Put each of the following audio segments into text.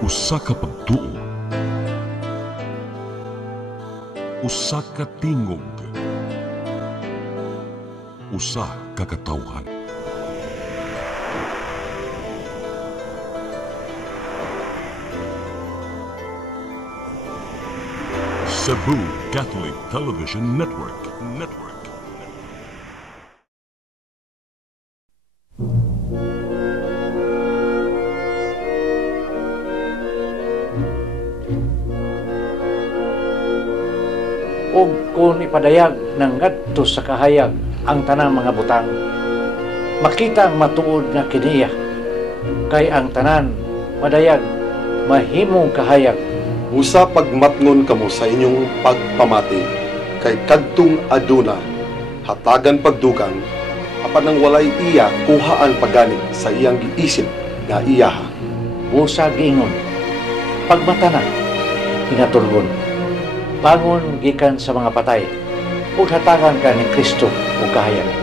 Usa ka pagtuo, usa ka tingog, usa ka katawhan. Cebu Catholic Television Network. Ug kung ipadayag ng ngadto sa kahayag ang tanang mga butang, makita ang matuod nga kiniya, kay ang tanan madayag mahimong kahayag. Usa pagmatngon kamo sa inyong pagpamati, kay kadtong aduna, hatagan pagdugang, apan nang walay iya kuhaan paganit sa iyang giisip nga iyaha. Busa giingon, pagmatana, hinatulgon, bangon gikan sa mga patay, ug hatagan ka ni Kristo o kahayag.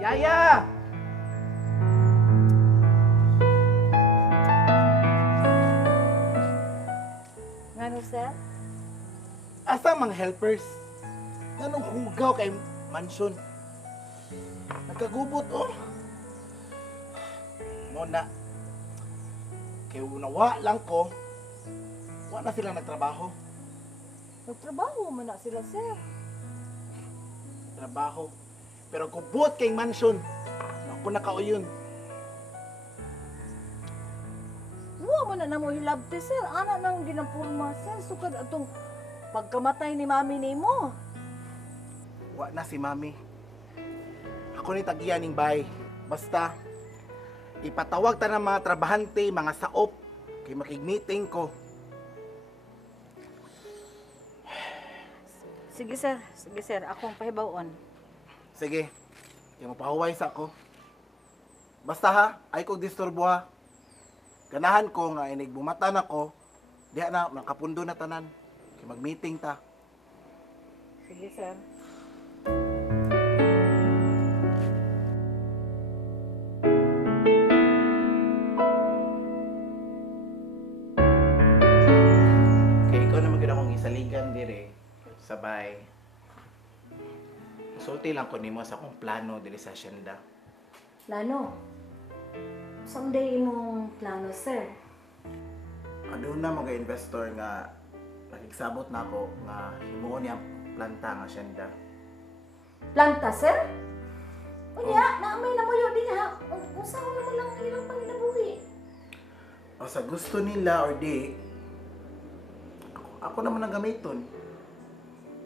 Yaya! Ngano, sir? Asa mga helpers? Anong hugaw kay Mansion? Nagkagubot, oh. Muna. Kaya unawa lang ko, wala na sila nagtrabaho. Nagtrabaho mo na sila, sir. Trabaho. Pero gubot kay Mansion. Ako nakauyon. Huwag mo na mo hilabte, sir. Ana nang ginampurma, sir. Sukad atong pagkamatay ni mami ni mo. Wa na si Mami. Ako ni tagiyan ning bay. Basta, ipatawag ta ng mga trabahante, mga saop, kay makig-meeting ko. Sige, sir. Sige, sir. Akong pahibawon. Sige, yung mapahuway sa ako. Basta ha, ay kong disturbo ha. Ganahan ko nga inig bumatan ako, diha na, nakapundo na tanan. Kaya mag-meeting ta. Sige, sir. Kaya ikaw naman gina akong isaligan dire, sabay. Sulti lang ko nimo sa akong plano dire sa asyenda. Plano? Someday imong plano, sir. Aduna mga investor nga nakigsabot na ako nga himuon niya planta nga asyenda. Planta, sir? Unya, naamay na mo yun din ha. Usaw naman lang ang ilang panginabuhi. O sa gusto nila or di, ako naman ang gamiton.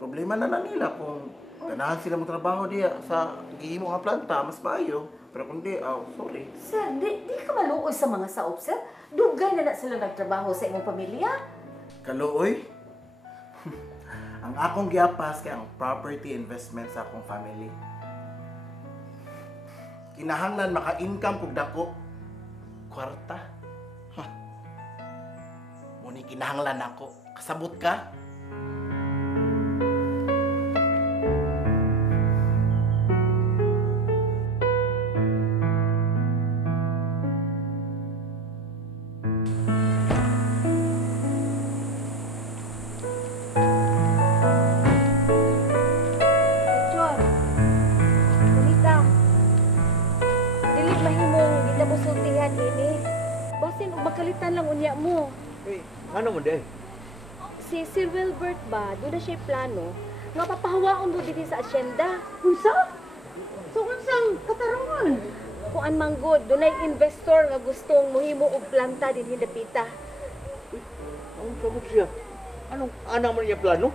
Problema na lang nila kung ganahan sila mong trabaho diya sa gihimo nga planta, mas maayo. Pero kung di, sorry. Sir, di ka maluoy sa mga saop, sir. Dugay na sila nagtrabaho sa imong pamilya. Kaluoy? Ang akong giapas kay ang property investment sa akong family. Kinahanglan maka-income kog dako. Kwarta. Muni kinahanglan ako. Kasabot ka? John, Bonita, dili mahimong ginamusultihan ini. Basin ug makalitan lang unya mo. Ano mo day? Si Sir Wilbert ba, doon na siya plano, nga papahawaon mo din sa asyenda. Unsa? So, unsang katarungan? Kung an manggod, doon ay investor nga gustong muhimo og planta din hindapita. Ang sabot siya. Anong mo niya plano?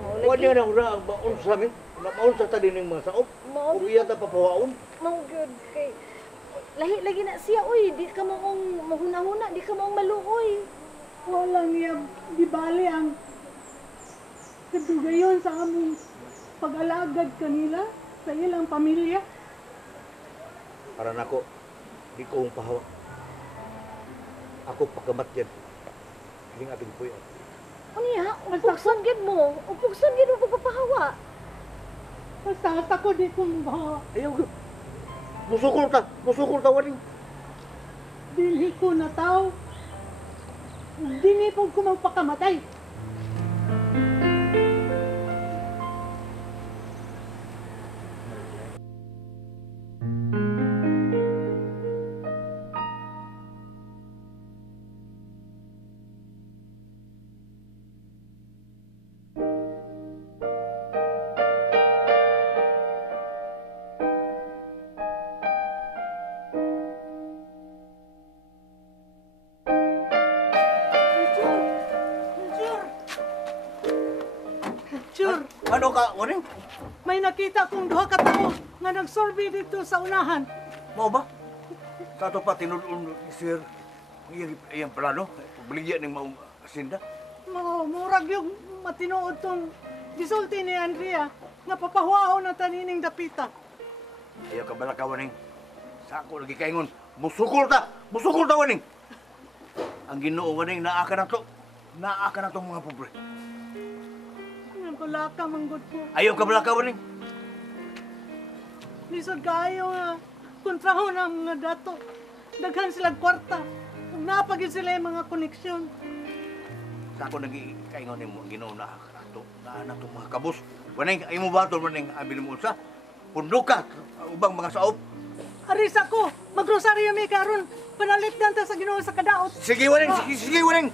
Huwag niya na una ang maun sa amin. Maun sa tali ng mga saop. Mao Ubiya ta papawaon. mao gyud kay lahi-lagi na siya oy, di ka maong mahuna-huna, di ka maong maluoy. Walang niya gibali ang kadugayon sa among pag-alagad kanila sa ilang pamilya. Para nako, di ko ang pahawa. Ako pagkamat yan. Hiling ating puyo. Unya, upugson gid mo. Upugson gid mo pagpapahawa. Basta ko di ko mabawa. Ayaw ko. Musukol ta waning. Dili ko na tao. Dili po ko magpakamatay. Sure, Ano ka, waning? may nakita kong duha ka tao nga nagsurvey dito sa unahan. Mo ba? Kato pa tinulun ni Sir. Iyang plano. Pagbligyan ng maong asinda. Murag yung matinuod tong gisulti ni Andrea nga papahuaon na tanining dapita. Ayaw ka bala ka, waning. Sa ako lagi kaingon. Musukol ta! Musukol ta, waning! Ang Ginoo, waning, naaka na to. Naaka na tong mga pobre. Wala ka manggod ko. Ayaw ka bala ka, waning. Lisod kaayo nga kontrahon ang mga dato. Daghan sila kwarta. Napagin sila yung mga koneksyon. Sa ako lagi kaingon mo, Ginoo, naaka na to. Naaka na tong mga kabus. Waning, ayaw mo ba ito, waning, abili mo sa? Pundukat, ubang mga saop. Aris ako, magrosaryo mi karon. Panalit ta sa Ginoo sa kadaot. Sige, waning, sige, waning!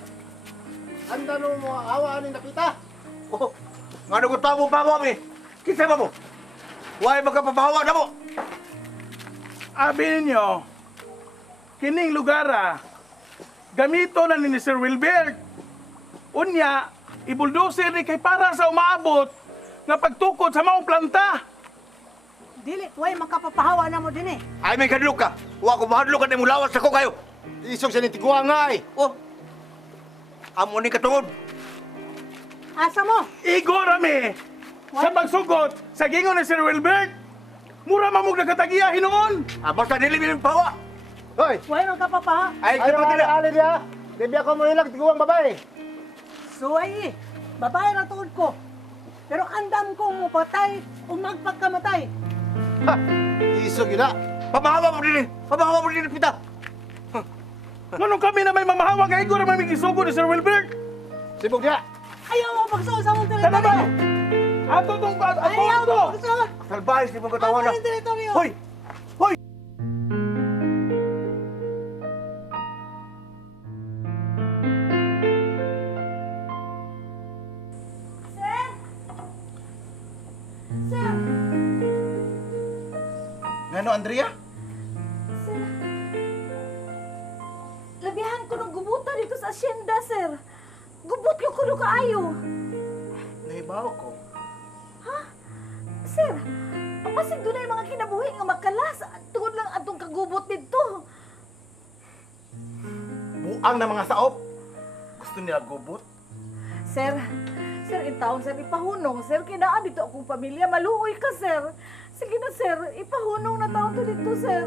Handa no mo awa ni napita. Oh, nga ko tamo pa mo, mi? Kisa ba mo? Huwag magkapapahawa na mo! Abi ninyo, kining lugara, gamito na ni Sir Wilbert. Unya, ibuldoser ni kay para sa umaabot nga pagtukod sa maong planta. Dili, way makapapahawa na mo din eh. Ay, may kadlok ka! Huwag ko mahadlok ka na mong lawas ako kayo! Isog sa nitiguan nga eh. Oh! Amo ni katungod! Asa mo? Igor ami, sa pagsugot sa gingon ni Sir Wilbert, mura mamog nagkatagiya hinoon. Basta nilimin ng pawa! Hoy! Way makapapaha. Ay, Ayaw kapatid na! ali dia. Debi ako mo ilag tiguang babae. Suway, babae na tuod ko. Pero andam ko mo patay o magpagkamatay. Ha! Isog yun na. Pamahawa mo din! Pamahawa mo din, pita! Nganong kami na may mamahawa kay Igor may gisugo ni Sir Wilbert? Sibog dia. Ayaw mo pagsuot sa mong Tama ba? teritoryo. Ato tong ato Ayaw to. mo pagsuot Salbahis di mo sa katawan na! mong teritoryo. Hoy! Hoy! Sir! Sir! Ngano Andrea? Sir! Labihan ko ng gubuta dito sa asyenda, sir. Gubot ko kuno kaayo. Nahibaw ko. Sir, papasig doon na yung mga kinabuhi nga makalas. Tungod lang atong kagubot dito. Buang na mga saop. Gusto nila gubot. Sir, in taon, sir, ipahunong. Sir, kinaan dito akong pamilya. Maluoy ka, sir. Sige na, sir. Ipahunong na taon to dito, sir.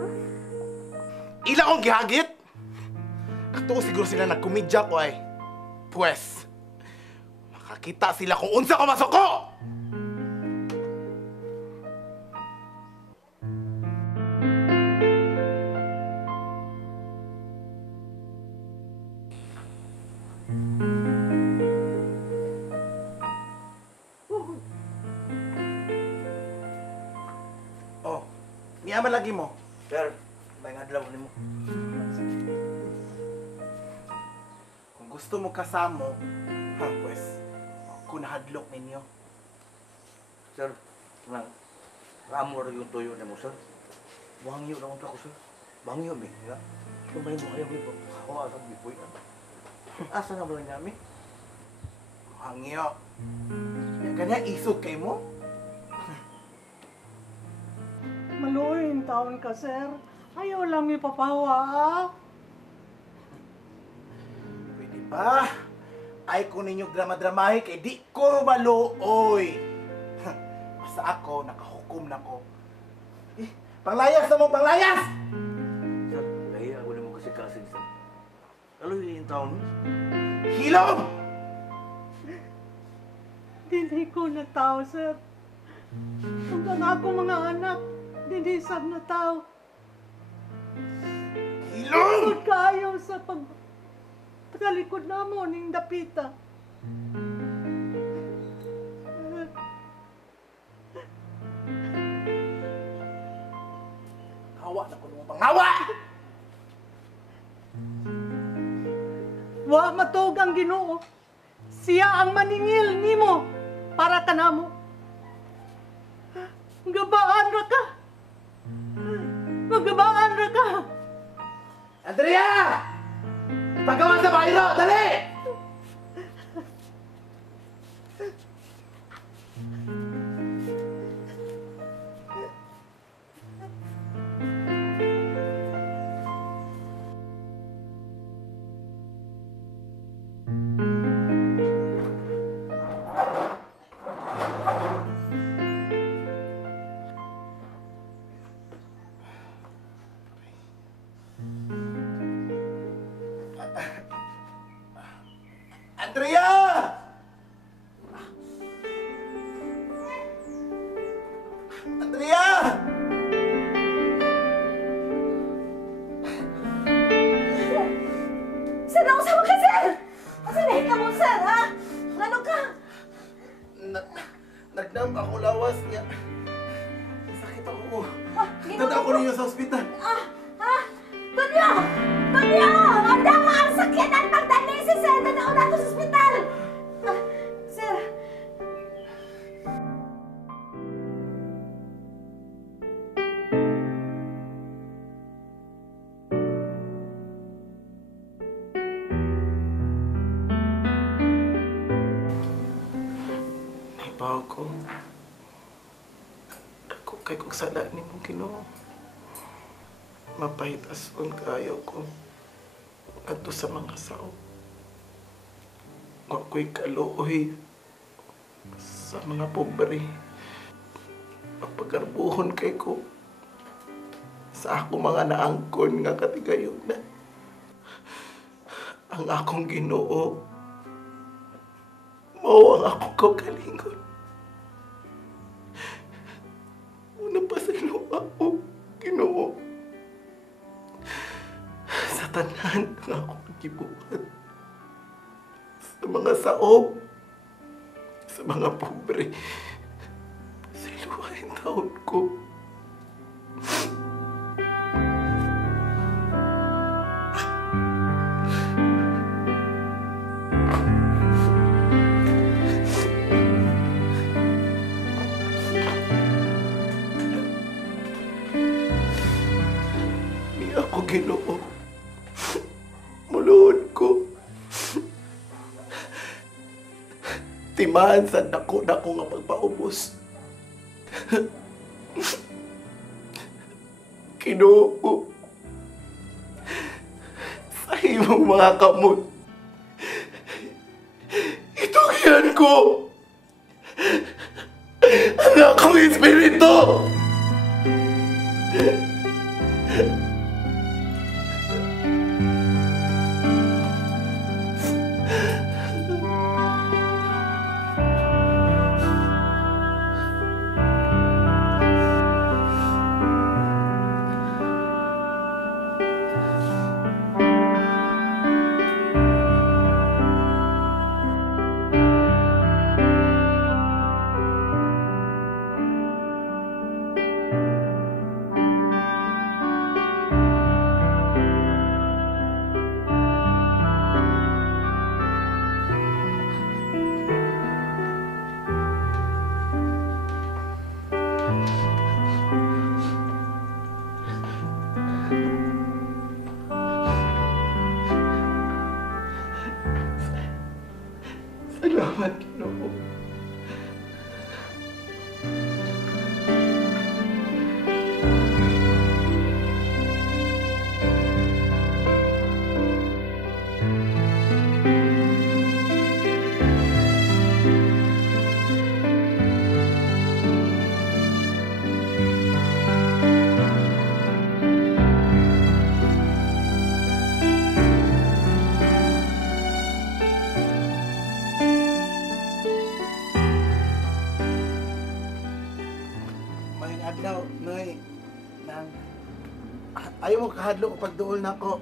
Ila akong gihagit. Katuo siguro sila nagkumidya ko ay. Pwes, makakita sila kung unsa ko masoko! Oh, niyaman lagi mo. Sir, may ngadlaw ni mo. Kung gusto mo kasamo, ha, pues, ako nahadlok ninyo. Sir, nang ramo rin yung tuyo ni mo, sir. Buhangyo na ko, sir. Bangyo, mi. Nga. Sumay mo kayo, mi. Ako, asang bipoy. Asa na ba lang namin? Hangyo. Kanya isog kay mo? Maluoy in taon ka, sir. Ayaw lang ipapawa, ah. Pwede ba? Ay ko ninyo drama-dramahe kay di ko maluoy. Basta ako, nakahukom na ko. Panglayas na mo, panglayas! Sir, kaya ako na mo kasi kasing, sir. Aloy yung taon. Hilom! Dili ko na tao, sir. Hanggang ako mga anak, dili sad na tao. Hilom! Tungod kaayo sa pagtalikod na mo ning dapita. Hawa na ko nung panghawa! Wa matog ang Ginoo. Siya ang maningil nimo para kanamo. Gabaan ra ka. Magabaan ra ka. Andrea! Pagawa sa bayro! Dali! Andrea! Andrea! Sir, nausama ka, sir! Masinahin ka mo, sir, ha? Ano ka? Nagdam ako lawas niya. Sakit ako. Ginoo Dada ako ko. ninyo sa ospital. Tonyo! Tonyo! Ang dama ang sakit at pagdali si sir na nauna ko sa ospital! Sir, Naibaw ko. Ako kay kong sala ni mong Ginoo. Mapahitason kayo ko adto sa mga sao. Wa ko'y kaluoy sa mga pobre. Pagpagarbuhon kay ko sa ako mga naangkon nga katigayonan. Ang akong Ginoo mao ang akong kaugalingon. Una pa sa inuwa ko, Ginoo. Sa tanan nga akong gibuhat. Sa mga saob, sa mga pobre, sa iluwain taon ko. Di ako Ginoo. Muluhod ko. Timaan sa dako nga pagpaubos. Ginoo. Sa imong mga kamot. Itugyan ko. Ang akong espiritu. Mayang adlaw, Noy. Ayaw mo kahadlo kapag duol na ako.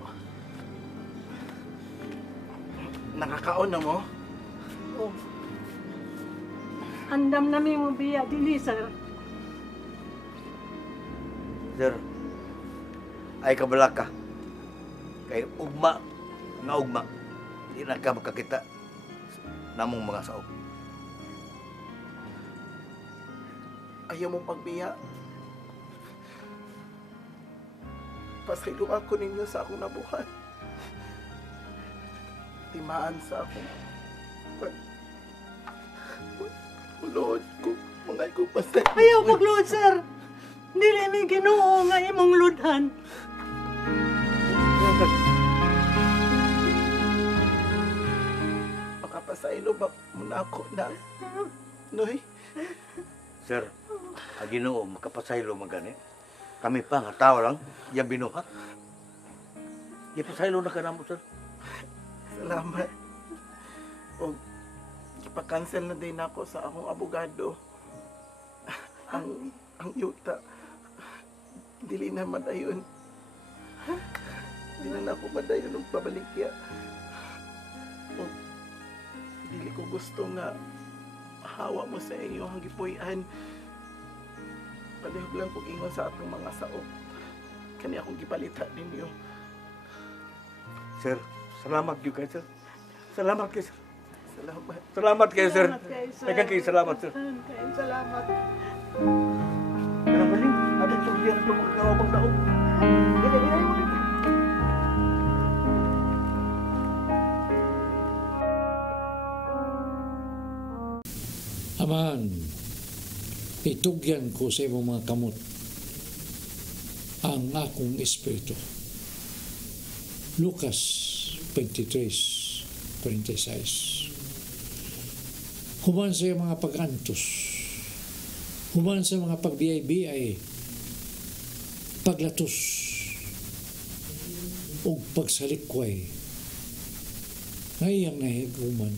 Nakakaon na mo? Oh. Andam na mo biya dili, sir. Sir, ay kabala ka. Kay ugma, nga ugma, di na ka makakita namong mga saog. Ayaw mo pagbiya. Pasaylo ako ninyo sa akong nabuhat. Timaan sa akong Lord ko, mga ko pasay. Ayaw magluod, sir. Dili may Ginoo nga imong ludhan. Makapasaylo ba muna ako na? Noy? Sir, ang Ginoo makapasaylo magani. Kami pa nga tao lang, yang binuhat. Ipasaylo na ka na mo, sir. Salamat. O, ipakancel na din ako sa akong abogado. Ang yuta, dili na madayon. Dili na ako madayon ng pabalikya. O, dili ko gusto nga hawa mo sa iyo ang gipuy-an. Palihog lang kong ingon sa atong mga saop. Kani akong gipalita ninyo. Sir, salamat kayo kayo, sir. Salamat kayo, sir. Salamat. Salamat kayo, sir. Salamat kayo, sir. Daghang kayo salamat, sir. Salamat. Kaya galing, ating sulihan ito mga karawang daog. Amahan, itugyan ko sa imong mga kamot ang akong espiritu. Lucas 23:46. Human sa mga pag-antos, human sa mga pagbiyay-biyay, paglatos, o pagsalikway, ngayang nahiguman,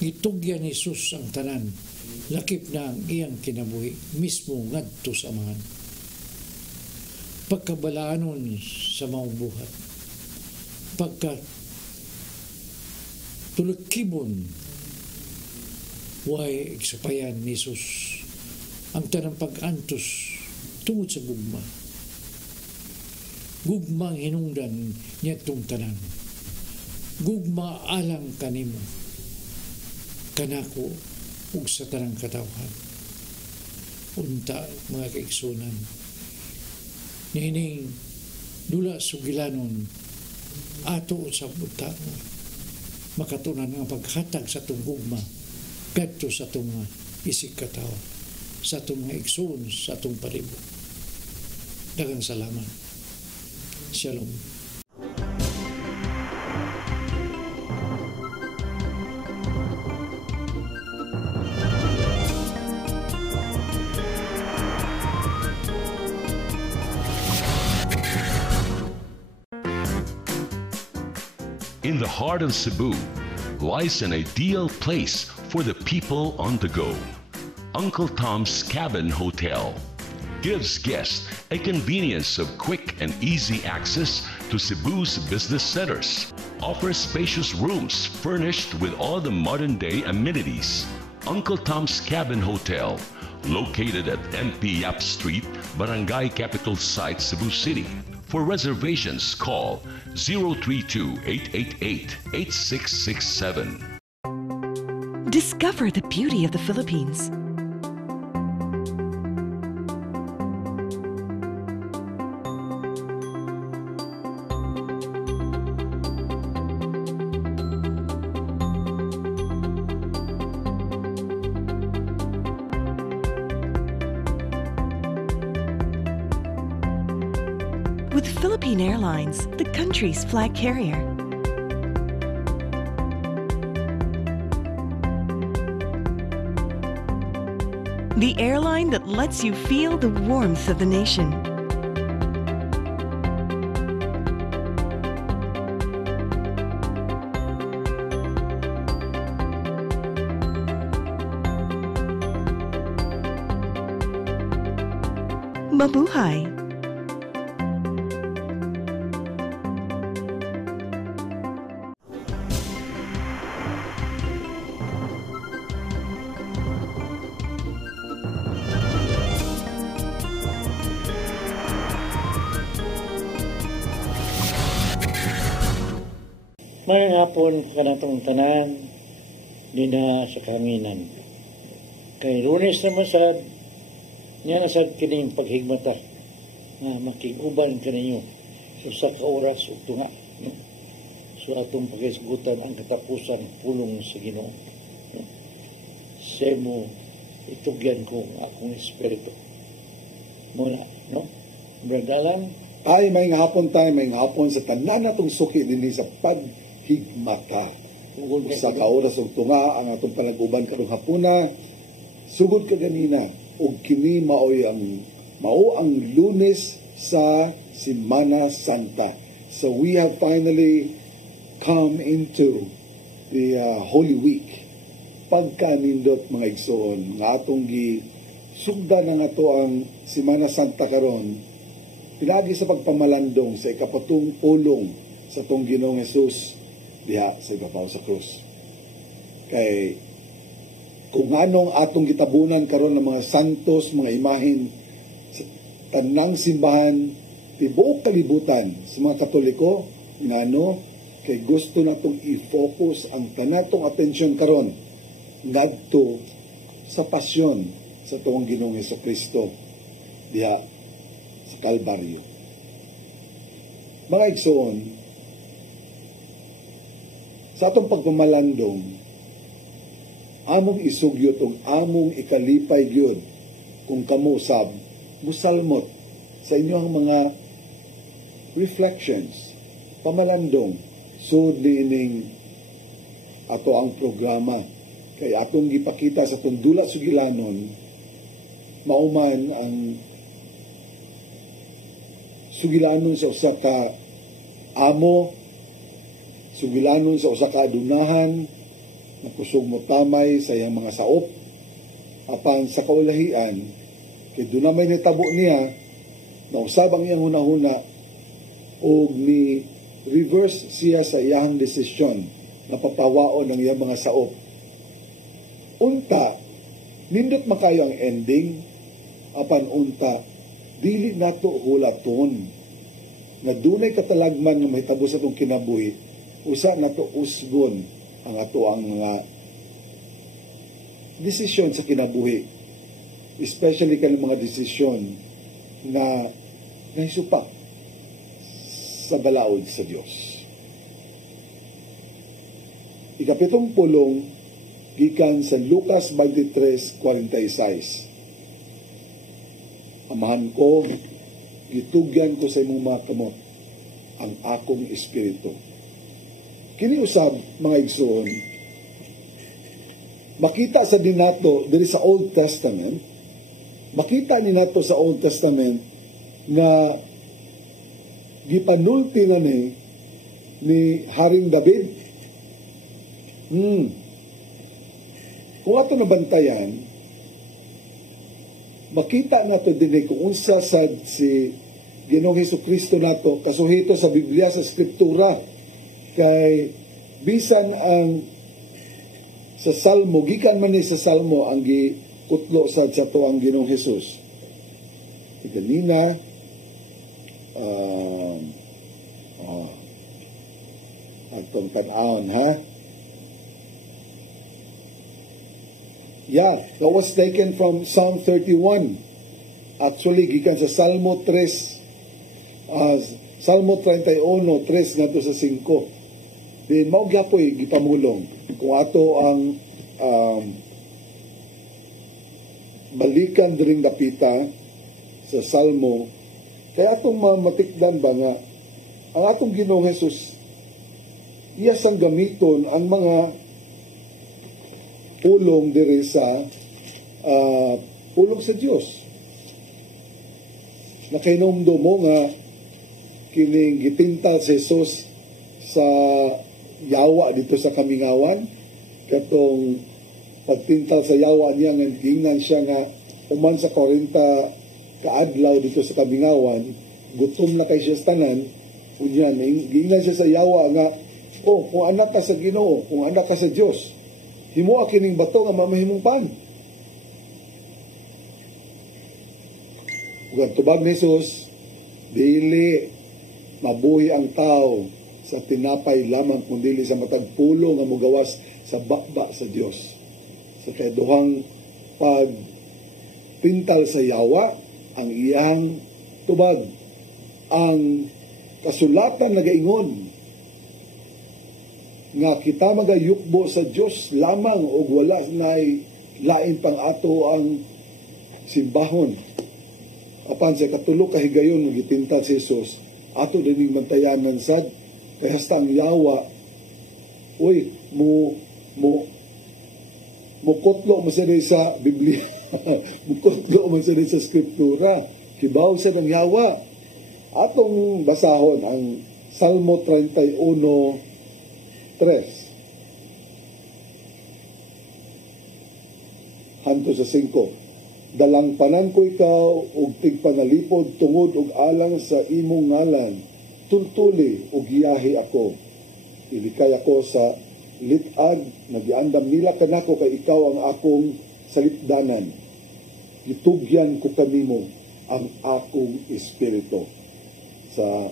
itugyan ni Jesus ang tanan, lakip na ang iyang kinabuhi, mismo ngadto sa amahan. Pagkabalaanon sa maong buhat, pagka tulukibon, way iksapayan ni Jesus ang tanang pag-antos tungod sa gugma. Gugma ang hinungdan niya itong tanan. Gugma alang kanimo, kanako ug sa tanang katawhan. Unta mga kaigsunan, nining dula sugilanon ato sa buta makatunan nga paghatag sa itong gugma kadto sa itong isig katawa, sa itong mga igsoon, sa itong palibot. Daghang salamat. Shalom. In the heart of Cebu lies an ideal place for the people on the go. Uncle Tom's Cabin Hotel gives guests a convenience of quick and easy access to Cebu's business centers, offers spacious rooms furnished with all the modern-day amenities. Uncle Tom's Cabin Hotel, located at NP Yap Street, Barangay Capital Site, Cebu City. For reservations, call 032-888-8667. Discover the beauty of the Philippines. with Philippine Airlines, the country's flag carrier. The airline that lets you feel the warmth of the nation. Mabuhay! Mayang hapon kanatong tanan nina sa kanginan. Kay Lunes naman sad niya nasad kining paghigmata nga makiguban kaninyo usa ka oras ug tunga, no? So atong pagisgutan ang katapusan pulong sa Ginoo. No? Semo itugyan ko ang akong espiritu. Muna, no? Brother Alan, ay may hapon tayo, may hapon sa tanan natong suki din sa paghigmata. Sa kaoras ug tunga ang atong panag-uban karong hapuna. Sugod ka ganina ug kini mao ang Lunes sa Semana Santa. So we have finally come into the Holy Week. Pagkanindot mga igsoon nga atong sugda na nga to ang Semana Santa karon. Pinagi sa pagpamalandong sa ikapatong pulong sa tong Ginoong Hesus diha sa ibabaw sa krus. Kay kung anong atong gitabunan karon ng mga santos, mga imahen sa tanang simbahan, tibuok kalibutan sa mga Katoliko, ngano kay gusto natong i-focus ang tanatong atensyon karon ngadto sa pasyon sa tuong Ginoong Hesukristo diha sa Kalbaryo. Mga igsoon, sa atong pagpamalandong, among isugyot ug among ikalipay gyud kung kamo sab musalmot sa inyong mga reflections, pamalandong sud niining ato ang programa kay atong gipakita sa atong dula sugilanon mauman ang sugilanon sa usa ka amo, sugilanon sa usa ka adunahan na kusog mo tamay sa iyang mga saop apan sa kaulahian kay dunamay nitabo niya na usab ang iyang hunahuna og ni reverse siya sa iyang desisyon na papawaon ang iyang mga saop. Unta nindot makayo ang ending apan unta dili nato hulaton nga dunay katalagman nga mahitabo sa atong kinabuhi usa nato usgon ang ato ang mga desisyon sa kinabuhi, especially kanang mga desisyon na nahisupak sa balaod sa Dios. Ikapitong pulong gikan sa Lucas 23:46. Amahan ko, gitugyan ko sa imong mga kamot ang akong espiritu. Kini usab mga igsoon, makita sa dinato diri sa Old Testament, makita ni nato sa Old Testament na gipanulti na ni Haring David. Kung ato nabantayan, makita nato din kung unsa sad si Ginoong Hesukristo nato kasuhito sa Biblia sa Skriptura. Kay bisan ang sa Salmo, gikan man ni sa Salmo ang giutlo sa to ang Ginoong Hesus. Ganina atong tan-awon ha. Yeah, that was taken from Psalm 31. Actually, gikan sa Salmo 3, Salmo 31, 3 nga to sa 5. Then, mao gyapoy gipamulong kung ato ang balikan diring dapita sa Salmo Kaya atong matikdan ba nga, ang atong Ginoong Hesus, iya sang gamiton ang mga pulong diri sa pulong sa Dios. Nakainomdo mo nga kining gipintal sa Hesus sa yawa dito sa Kamingawan, katong pagpintal sa yawa niya nga gingan siya nga uman sa 40 kaadlaw dito sa Kamingawan, gutom na kay siya sa tanan, unya gingan siya sa yawa nga, oh, kung anak ka sa Ginoo, kung anak ka sa Dios, himo kining bato nga mamahimong pan. Ug tubag ni Jesus, dili mabuhi ang tao sa tinapay lamang kundi sa matag pulo nga mogawas sa bakba sa Dios. Sa kaduhang pagpintal sa yawa ang iyang tubag, ang kasulatan nagaingon nga kita magayukbo sa Dios lamang og wala nay lain pang ato ang simbahon. Apan sa katulo ka higayon nga gipintal si Jesus, ato dining bantayanan sad kay hasta ang yawa mukotlo man sa Biblia. Mukotlo man sa Skriptura. Kibaw sa ng yawa. Atong basahon ang Salmo 31:3 hanto sa 5. Dalang tanan ko ikaw ug tigpangalipod tungod ug alang sa imong ngalan, tultuli ug giyahi ako. Ilikay ako sa litag, nagiandam nila kanako kay ikaw ang akong salipdanan. Gitugyan ko kanimo ang akong espiritu. Sa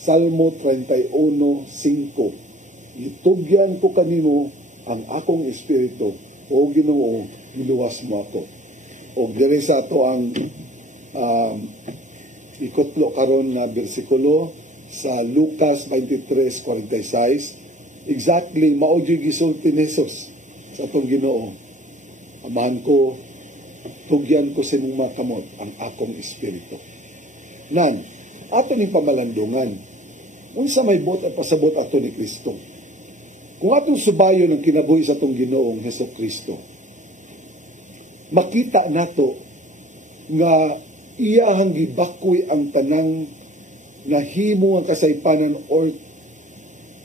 Salmo 31:5, gitugyan ko kanimo ang akong espiritu, o Ginoo, giluwas mo ako. O diri sa ato ang ikotlo karon na bersikulo sa Lucas 23:46, exactly mao jud gisulti ni Jesus sa atong Ginoo. Amahan ko, tugyan ko sa imong makamot ang akong espiritu. Nan, ato ni pamalandungan, unsa may bot at pasabot ato ni Kristo. Kung atong subayon ang kinabuhi sa atong Ginoong Hesukristo, makita nato nga iyahang gibakoy ang tanang nahimo ang kasaypanan or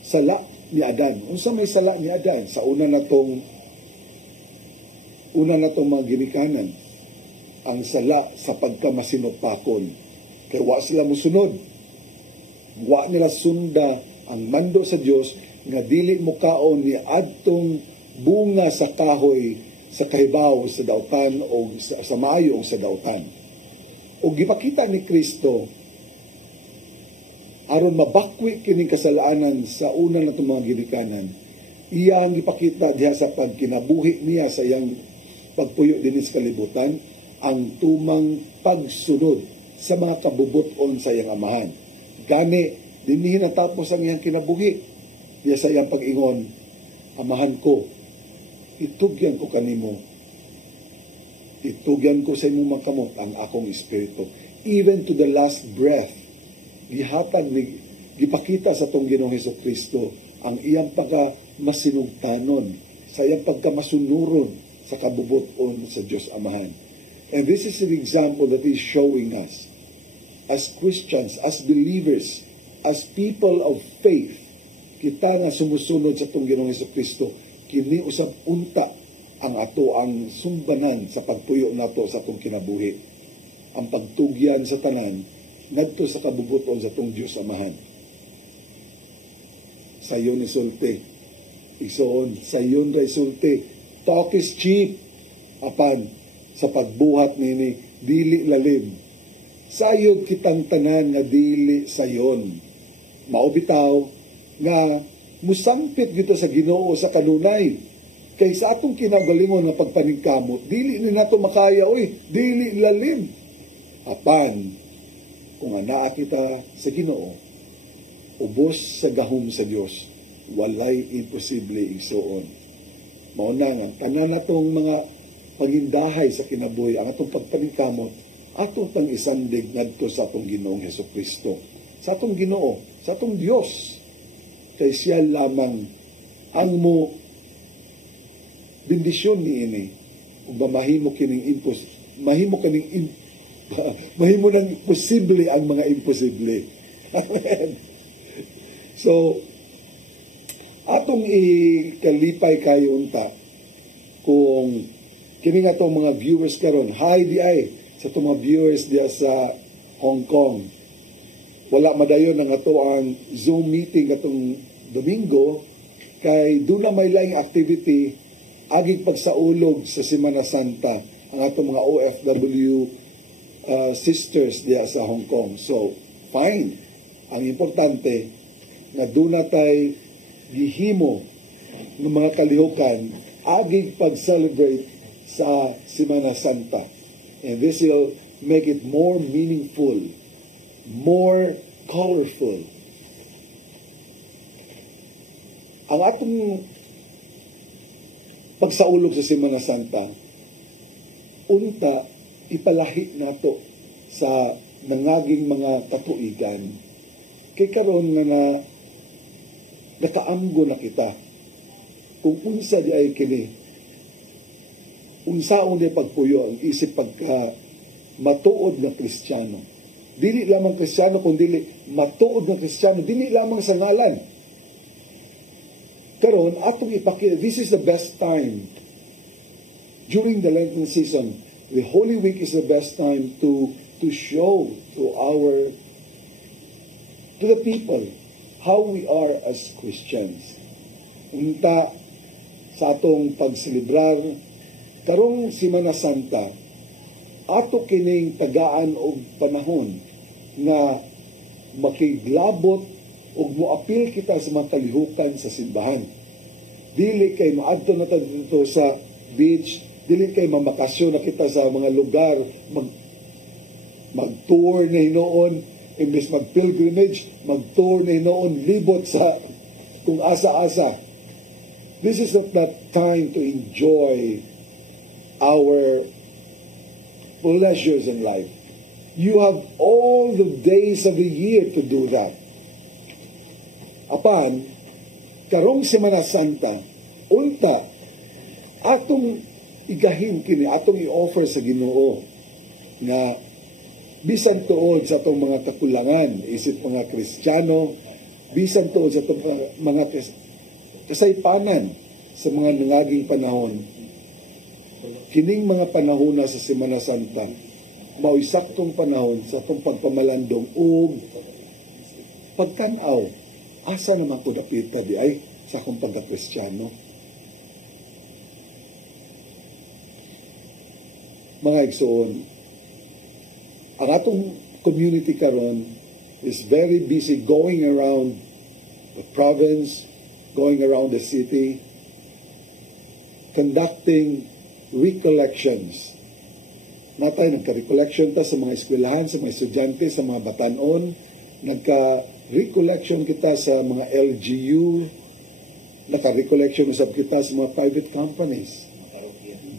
sala ni Adan. Unsa may sala ni Adan sa una natong mga ginikanan, ang sala sa pagkamasinupakon. Kaya wa sila musunod. Wa nila sunda ang mando sa Dios nga dili mukaon ni adtong bunga sa kahoy sa kahibaw sa dautan o sa maayo sa dautan. O gipakita ni Kristo aron mabakwi kining kasalanan sa una natong mga ginikanan. Iya ang gipakita diha sa pagkinabuhi niya sa iyang pagpuyo dinhi sa kalibutan, ang tumang pagsunod sa mga kabubuton sa iyang amahan. Gani dinhi natapos ang iyang kinabuhi diha sa iyang pag-ingon, amahan ko, itugyan ko kanimo, itugyan ko sa imong makamot ang akong espiritu. Even to the last breath, gihatag ni gipakita sa tong Ginoong Hesukristo ang iyang pagkamasinugtanon, sa iyang pagkamasunuron sa kabubuton sa Dios Amahan. And this is an example that is showing us as Christians, as believers, as people of faith, kita nga sumusunod sa tong Ginoong Hesukristo, kini usab unta ang ato ang sumbanan sa pagpuyo nato sa atong kinabuhi. Ang pagtugyan sa tanan ngadto sa kabubuton sa atong Dios Amahan. Sayon ni sulti. Igsoon, sayon ra sulti. Talk is cheap. Apan sa pagbuhat nini dili lalim. Sayod kitang tanan nga dili sayon. Mao bitaw nga musampit dito sa Ginoo sa kanunay. Kay sa atong kinagalingon nga pagpaningkamot, dili ni nato makaya, dili lalim. Apan, kung anaa kita sa Ginoo, ubos sa gahom sa Dios, walay imposible igsuon. Mao na nga tanan natong mga pangindahay sa kinabuhi, ang atong pagpaningkamot, ato tang isandig ngadto sa atong Ginoong Hesukristo, sa atong Ginoo, sa atong Dios. Kay siya lamang ang mo bendisyon niini ug mahimo mahimo nang posible ang mga imposible. Amen. So atong ikalipay kayo unta kung kini nga itong mga viewers karon, hi di ay sa itong mga viewers diya sa Hong Kong. Wala madayon ang ato ang Zoom meeting katong Domingo kay doon na may laing activity agig pagsaulog sa Semana Santa ang atong mga OFW sisters diya sa Hong Kong. So, fine. Ang importante na doon na tayo gihimo ng mga kalihukan agig pag-celebrate sa Semana Santa. And this will make it more meaningful, more colorful. Ang atong pagsaulog sa Semana Santa, unta, ipalahi nato sa nangaging mga katuigan. Kay karon nga na nakaamgo na kita kung unsa di ay kini, unsaon di pagpuyo ang isip pagka matuod na Kristiyano. Dili lamang Kristiyano, kundi matuod na Kristiyano, dili lamang sa ngalan. Karon atong ipakita, this is the best time during the Lenten season. The Holy Week is the best time to show to the people how we are as Christians. Unta sa atong pagselebrar karong Semana Santa, ato kining tagaan og panahon na makiglabot ug moapil kita sa mga kalihukan sa simbahan. Dili kay maadto na dito sa beach, dili kay mamakasyon na kita sa mga lugar, mag-tour na hinoon, imbes mag-pilgrimage, mag-tour na hinoon, libot sa kung asa-asa. This is not that time to enjoy our pleasures in life. You have all the days of the year to do that. Apan, karong Semana Santa, unta, atong igahin kini, atong i-offer sa Ginoo na bisan tuod sa atong mga kakulangan, isip mga Kristiyano, bisan tuod sa atong mga kasaypanan sa mga nangaging panahon. Kining mga panahon na sa Semana Santa, mao'y saktong panahon sa atong pagpamalandong o pagtanaw, asa naman ko dapita di ay sa akong pagka-Kristiyano. Mga igsoon, ang atong community karon is very busy going around the province, going around the city, conducting recollections. Natay, nagka-recollection ta sa mga eskwelahan, sa mga estudyante, sa mga batanon, nagka-recollection kita sa mga LGU, naka-recollection usab kita sa mga private companies.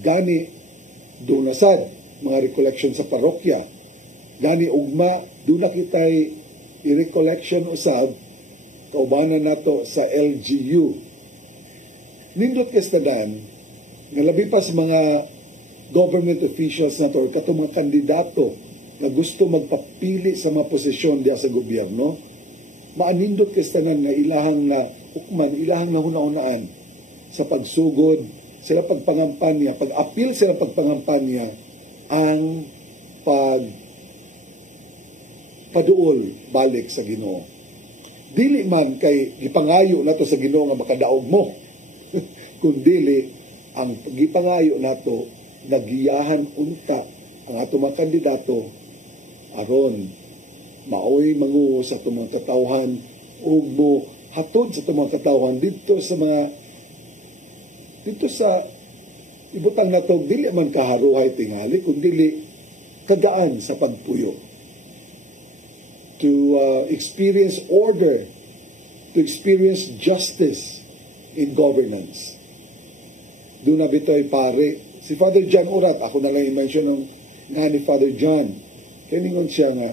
Gani, dunasad, mga recollection sa parokya. Gani, ugma, doon na kita'y i-recollection usab, kaubanan nato sa LGU. Nindot kastadan, nga labi pa sa mga government officials na to, katong mga kandidato na gusto magpapili sa mga posisyon diya sa gobyerno, maanindot kastanan nga ilahang na hukman, ilahang na hunahunaan sa pagsugod, sila pagpangampanya, pag-apil sila pagpangampanya, ang paduol balik sa Ginoo. Dili man kay gipangayo nato sa Ginoo nga makadaog mo, kundi ang gipangayo nato nagiyahan unta ang ato mga kandidato aron maoy manguho sa ato mga katawhan ug mo hatod sa ato mga katawhan dito sa ibutang nato dili man kaharuhay tingali kundi kadaan sa pagpuyo, to experience order, to experience justice in governance. Doon na bito'y pare. Si Father John Urat, ako na lang i-mention ng nga ni Father John. Kaningon siya nga,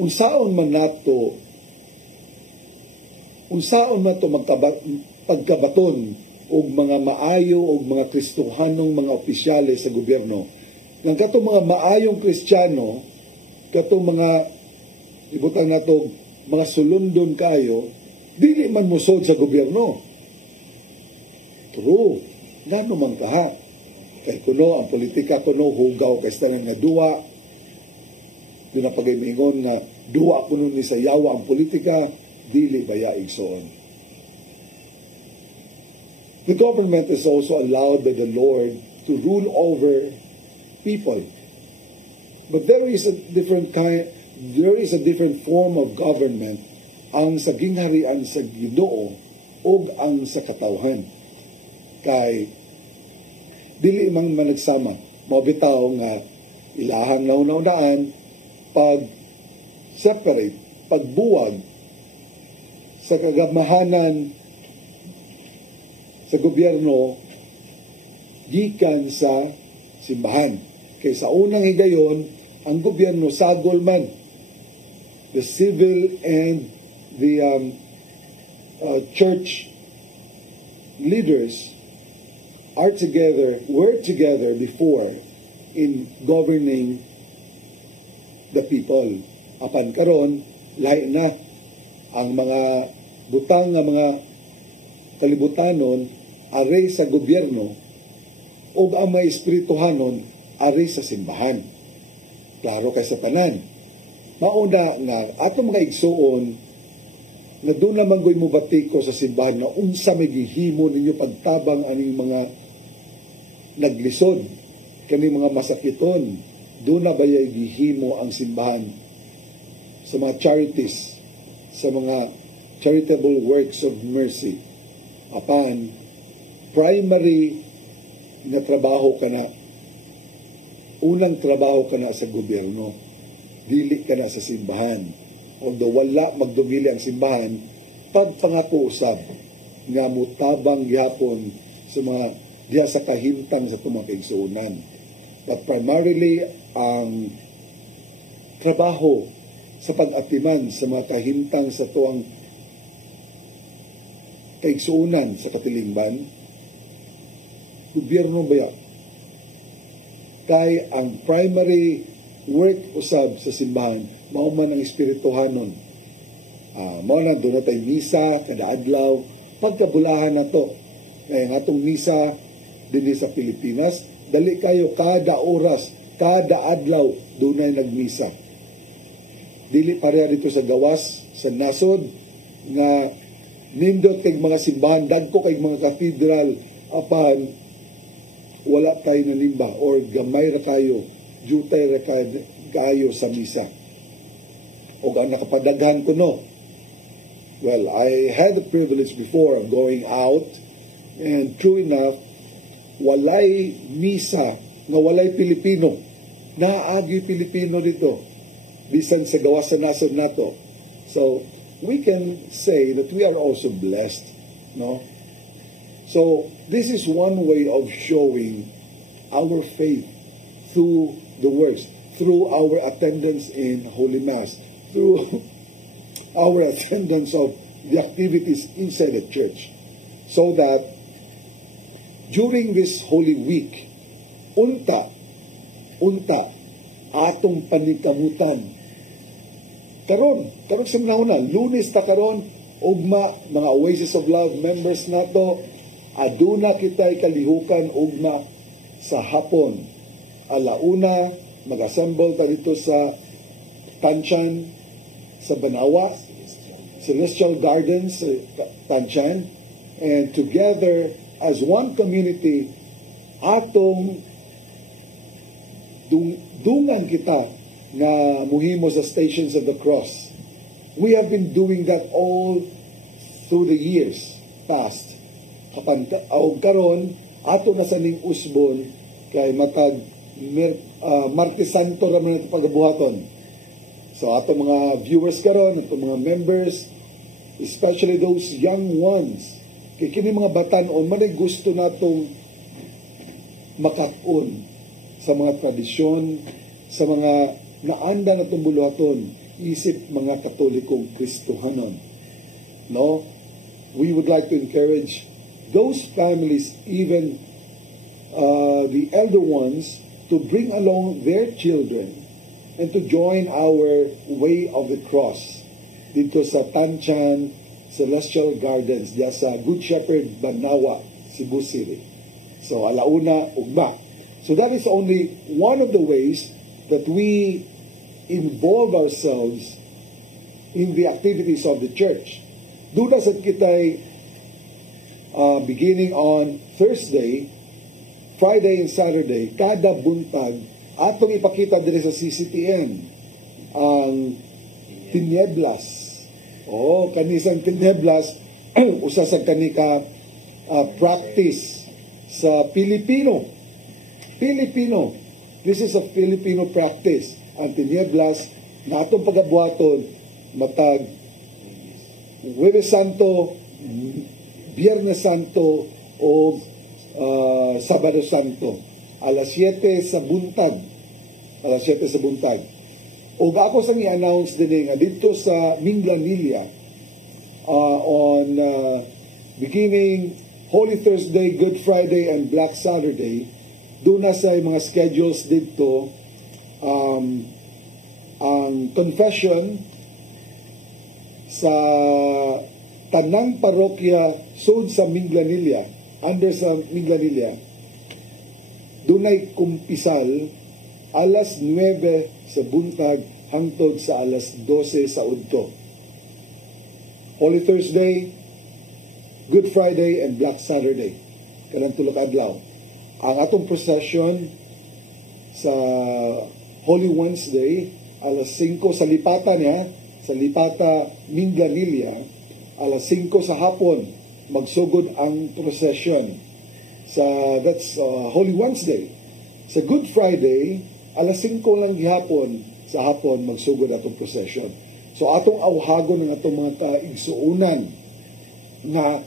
unsaon man nato pagkabaton og mga maayo og mga Kristohanong mga opisyales sa gobyerno. Nang katong mga maayong Kristiyano, katong mga ibutang nato mga sulundon kayo, dili man musod sa gobyerno. True, ngano man kaha. Kay kuno ang politika kuno hugaw kay tanan nga duwa. Pinapagaymingon nga duwa kuno ni sayawa ang politika, dili baya igsoon. The government is also allowed by the Lord to rule over people. But there is a different form of government ang sa gingharian sa Ginoo o ang sa katawhan. Kay dili mang managsama, mabitaw nga ilahang nauna-unaan pag separate, pagbuwag sa kagamahanan sa gobyerno gikan sa simbahan. Kay sa unang higayon, ang gobyerno sagol man. The civil and the church leaders were together before in governing the people. Apan karon, lahi na ang mga butang nga mga kalibutanon aray sa gobyerno o ang mga espirituhanon aray sa simbahan. Klaro kay sa tanan. Mauna nga ato mga igsuon na doon naman go'y mubatiko sa simbahan na unsa may gihimo ninyo pagtabang aning mga naglisod, kami mga masakiton, doon na ba gihimo ang simbahan sa mga charities, sa mga charitable works of mercy. Apan, primary na trabaho ka na, unang trabaho ka na sa gobyerno, dili ka na sa simbahan. Although wala magdumili ang simbahan, pagpangako usab nga mutabang gihapon sa mga diha sa kahimtang sa tumang kaigsuonan. But primarily, ang trabaho sa pag-atiman sa mga kahimtang sa tuwang kaigsuonan sa katilingban, gobyerno ba yan? Kay ang primary work usab sa simbahan, mao man ang espirituhanon. Mao na doon na tayo misa, kada adlaw, pagkabulahan na to. Kaya nga itong misa din sa Pilipinas, dali kayo kada oras, kada adlaw, doon na nagmisa. Dili pareha dito sa gawas, sa nasod, nga nindot kay mga simbahan, dagko kay mga katedral, apan wala tayo nanimba, or gamay ra kayo, jutay ra kayo sa misa. O ang nakapadaghan ko no. Well, I had the privilege before of going out, and true enough, walay misa nga walay Pilipino. Naagi Pilipino dito. Bisan sa gawas sa nasod nato. So, we can say that we are also blessed. No? So, this is one way of showing our faith through the works, through our attendance in Holy Mass, through our attendance of the activities inside the church. So that during this Holy Week, unta atong panikamutan. Karon sa nauna, Lunes ta karon, ugma, mga Oasis of Love members nato, aduna kita'y kalihukan ugma sa hapon. Alauna, mag-assemble ta dito sa Tanchan, sa Banawa, Celestial Gardens, Tanchan, and together as one community, atong dungan kita na muhimo sa Stations of the Cross. We have been doing that all through the years past. Karon, ato na sa ning usbon, kay matag Martes Santo raman ito pagabuhaton. So ato mga viewers karon, ato mga members, especially those young ones, kay kini mga batan-on manay gusto natong makakon sa mga tradisyon, sa mga naanda na tumbuluhaton, isip mga Katolikong Kristohanon. No? We would like to encourage those families, even the elder ones, to bring along their children and to join our Way of the Cross dito sa Tanchan Celestial Gardens, diya sa Good Shepherd, Banawa, Cebu City. So, alauna, ugma. So that is only one of the ways that we involve ourselves in the activities of the church. Doon sa kita'y beginning on Thursday, Friday and Saturday, kada buntag, atong ipakita din sa CCTN ang Tinieblas. Kanisang Tinieblas, usa sa kanika practice sa Pilipino. This is a Filipino practice. Ang Tinieblas, na atong pagabuhaton, matag Huwebes Santo, Biyernes Santo, o Sabado Santo. Alas 7 sa buntag. O ako sang i-announce din nga dito sa Minglanilla on beginning Holy Thursday, Good Friday, and Black Saturday, doon na sa mga schedules dito, ang confession sa tanang parokya sud sa Minglanilla, under sa Minglanilla, doon ay kumpisal alas 9 sa buntag hangtod sa alas 12 sa udto. Holy Thursday, Good Friday, and Black Saturday. Kanang tulog adlaw. Ang atong procession sa Holy Wednesday, alas 5 sa Lipata niya, sa Lipata, Minglanilla, alas 5 sa hapon, magsugod ang procession. That's Holy Wednesday. Sa Good Friday, alas 5 lang gihapon, sa hapon, magsugod atong procession. So atong awhagon ng atong mga kaigsuunan na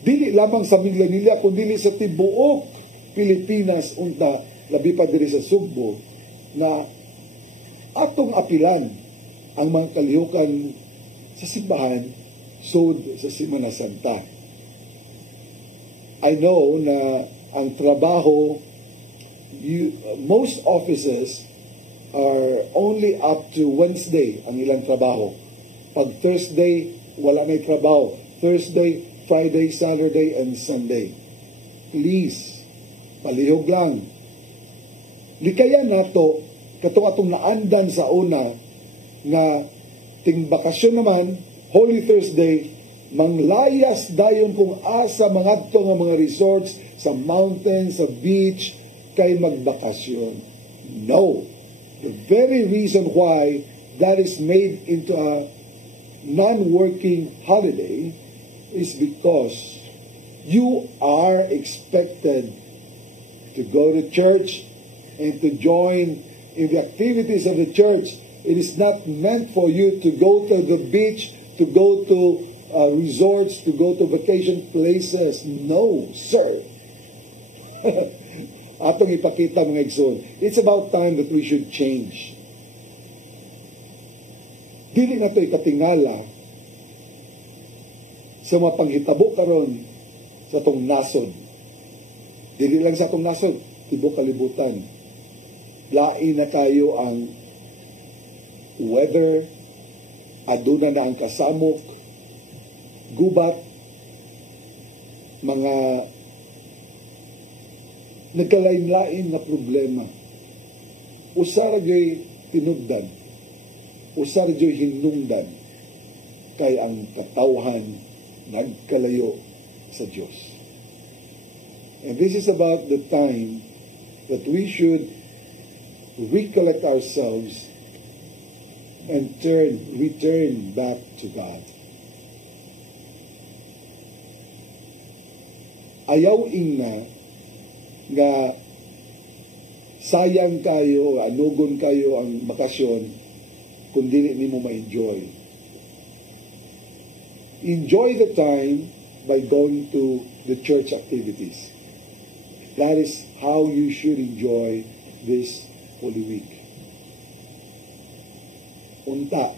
dili lamang sa Minglanilla, kundi sa tibuok Pilipinas, unta, labi pa diri sa Sugbo, na atong apilan ang mga kalihukan sa simbahan sud sa Semana Santa. I know na ang trabaho, most offices are only up to Wednesday ang ilang trabaho. Pag Thursday, wala may trabaho. Thursday, Friday, Saturday, and Sunday. Please, palihog lang. Likayan nato, katong atong naandan sa una, nga ting bakasyon naman, Holy Thursday, manglayas dayon kung asa mga nga mga resorts sa mountains, sa beach, kay magbakasyon. No. The very reason why that is made into a non-working holiday is because you are expected to go to church and to join in the activities of the church. It is not meant for you to go to the beach, to go to resorts, to go to vacation places. No, sir. Atong ipakita mga igsoon. It's about time that we should change. Dili na ito ikatingala sa mga panghitabo karon sa atong nasod. Dili lang sa atong nasod, tibok kalibutan. Lain na kayo ang weather, aduna na ang kasamok, gubat, mga nagkalain-lain na problema. Usara gyoy tinugdan, usara gyoy hinungdan, kay ang katawhan nagkalayo sa Diyos. And this is about the time that we should recollect ourselves and return back to God. Ayaw ingna nga sayang kayo, anugon kayo ang bakasyon kung dili nimo ma-enjoy. Enjoy the time by going to the church activities. That is how you should enjoy this Holy Week. Unta,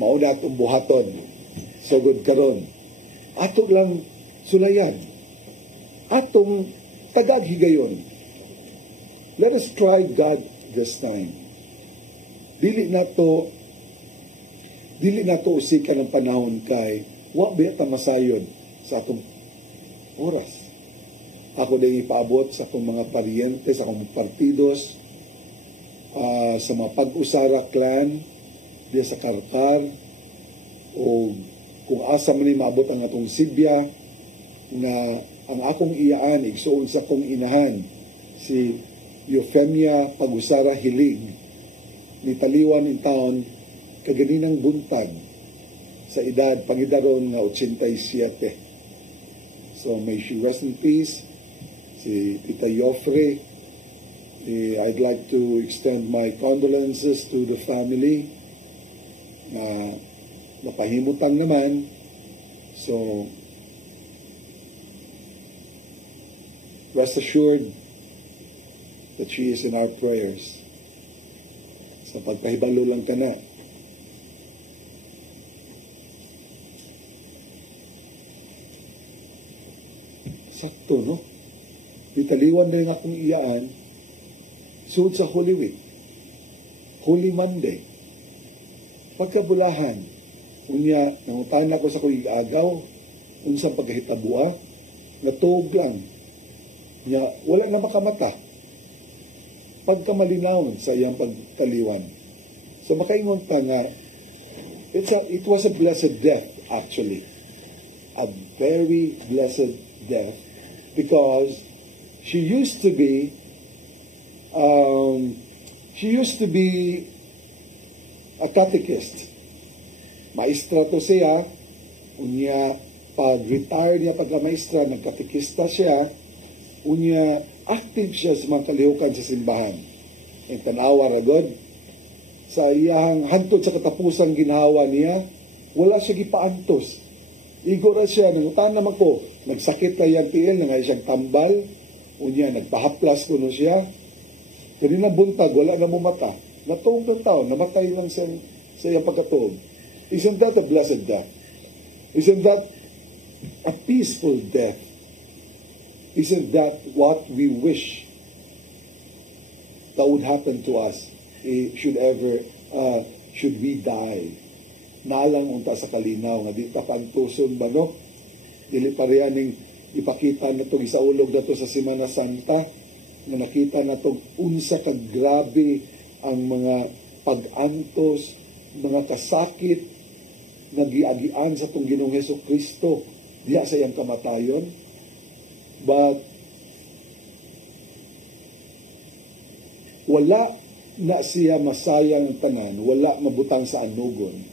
mauna itong buhaton, sugod karon. Ato lang sulayan. Atong tagag higayon. Let us try God this time. Dili na to usikan ng panahon kay wa ba ta masayod sa atong oras. Ako din ipaabot sa akong mga paryente, sa akong partidos, sa mga pag-usara clan, diya sa Karpar, o kung asa man maabot ang atong Sibya, nga ang akong iyaan, igsuon sa akong inahan, si Euphemia Pag-usara Hilig, ni taliwan in town, kaganinang buntag, sa edad, pangidaron nga 87. So may she rest in peace, si Tita Joffre. I'd like to extend my condolences to the family na napahimutan naman. So, rest assured that she is in our prayers. Sa pagkahibalo lang ka na. Sakto, no? Italiwan na yung akong iyaan suod sa Holy Week. Holy Monday. Pagkabulahan, unya, nangutan ako sa kulig agaw, unsang pagkahitabua, natuog lang. Nya, wala na makamata. Pagkamalinaw sa iyang pagkaliwan. So makaingon ta nga, it was a blessed death, actually. A very blessed death, because she used to be a catechist. Maestra to siya, unya pag-retire niya pagka-maestra, nagkatekista siya, unya active siya sa mga kalihukan sa simbahan. Ang tanawa ragod, sa iyang hantod sa katapusang ginhawa niya, wala siya gipaantos. Igora siya, nangutan naman ko, nagsakit na yung tiil, nga siyang tambal, unya, nagpahaplas ko no siya, kanina buntag, wala na mo mata, natuog ng tao, namatay lang sa iyang pagkatuog. Isn't that a blessed death? Isn't that a peaceful death? Isn't that what we wish that would happen to us should we die? Nalang unta sa kalinaw nga di ta pagtuson ba, no? Dili pa riyaning ipakita na itong isaulog na to sa Semana Santa, na nakita na itong unsa ka grabe ang mga pag-antos, mga kasakit nagiagian sa itong Ginoong Hesukristo diya sa iyang kamatayon. But wala na siya masayang tanan, wala mabutang sa anugon.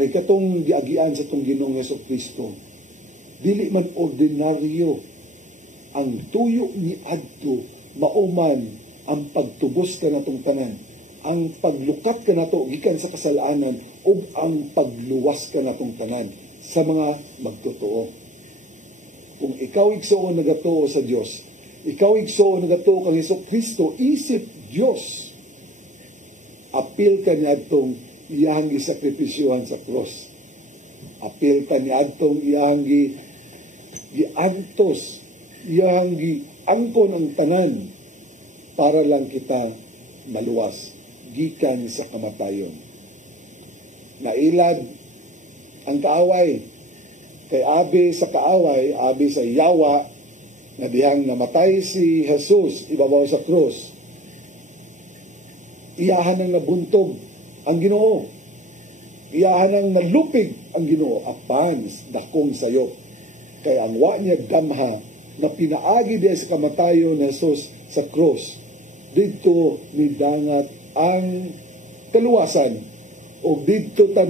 Kay katong giagian sa itong Ginoong Hesukristo, dili man ordinaryo ang tuyo ni adto, mauman ang pagtubos ka natong tanan, ang paglukat ka nato gikan sa kasalanan, o ang pagluwas ka natong tanan sa mga magtotoo. Kung ikaw igsoon nagatuo sa Dios, ikaw igsoon nagatuo kang Hesukristo, isip Dios, apil ka niya itong iyang gisakripisyohan sa cross. Apil ka niya itong iyang giantos, iyang giangkon ang tanan para lang kita maluwas gikan sa kamatayon. Nailad ang kaaway kay abi sa kaaway, abi sa yawa, na dihang namatay si Jesus ibabaw sa cross. Iyahan ang nabuntog ang Ginoo. Iyahan ang nalupig ang Ginoo, apan dakong sayo. Kay ang wa niya gamha na pinaagi diya sa kamatayon ni Jesus sa cross, dito nidangat ang kaluwasan, o dito ta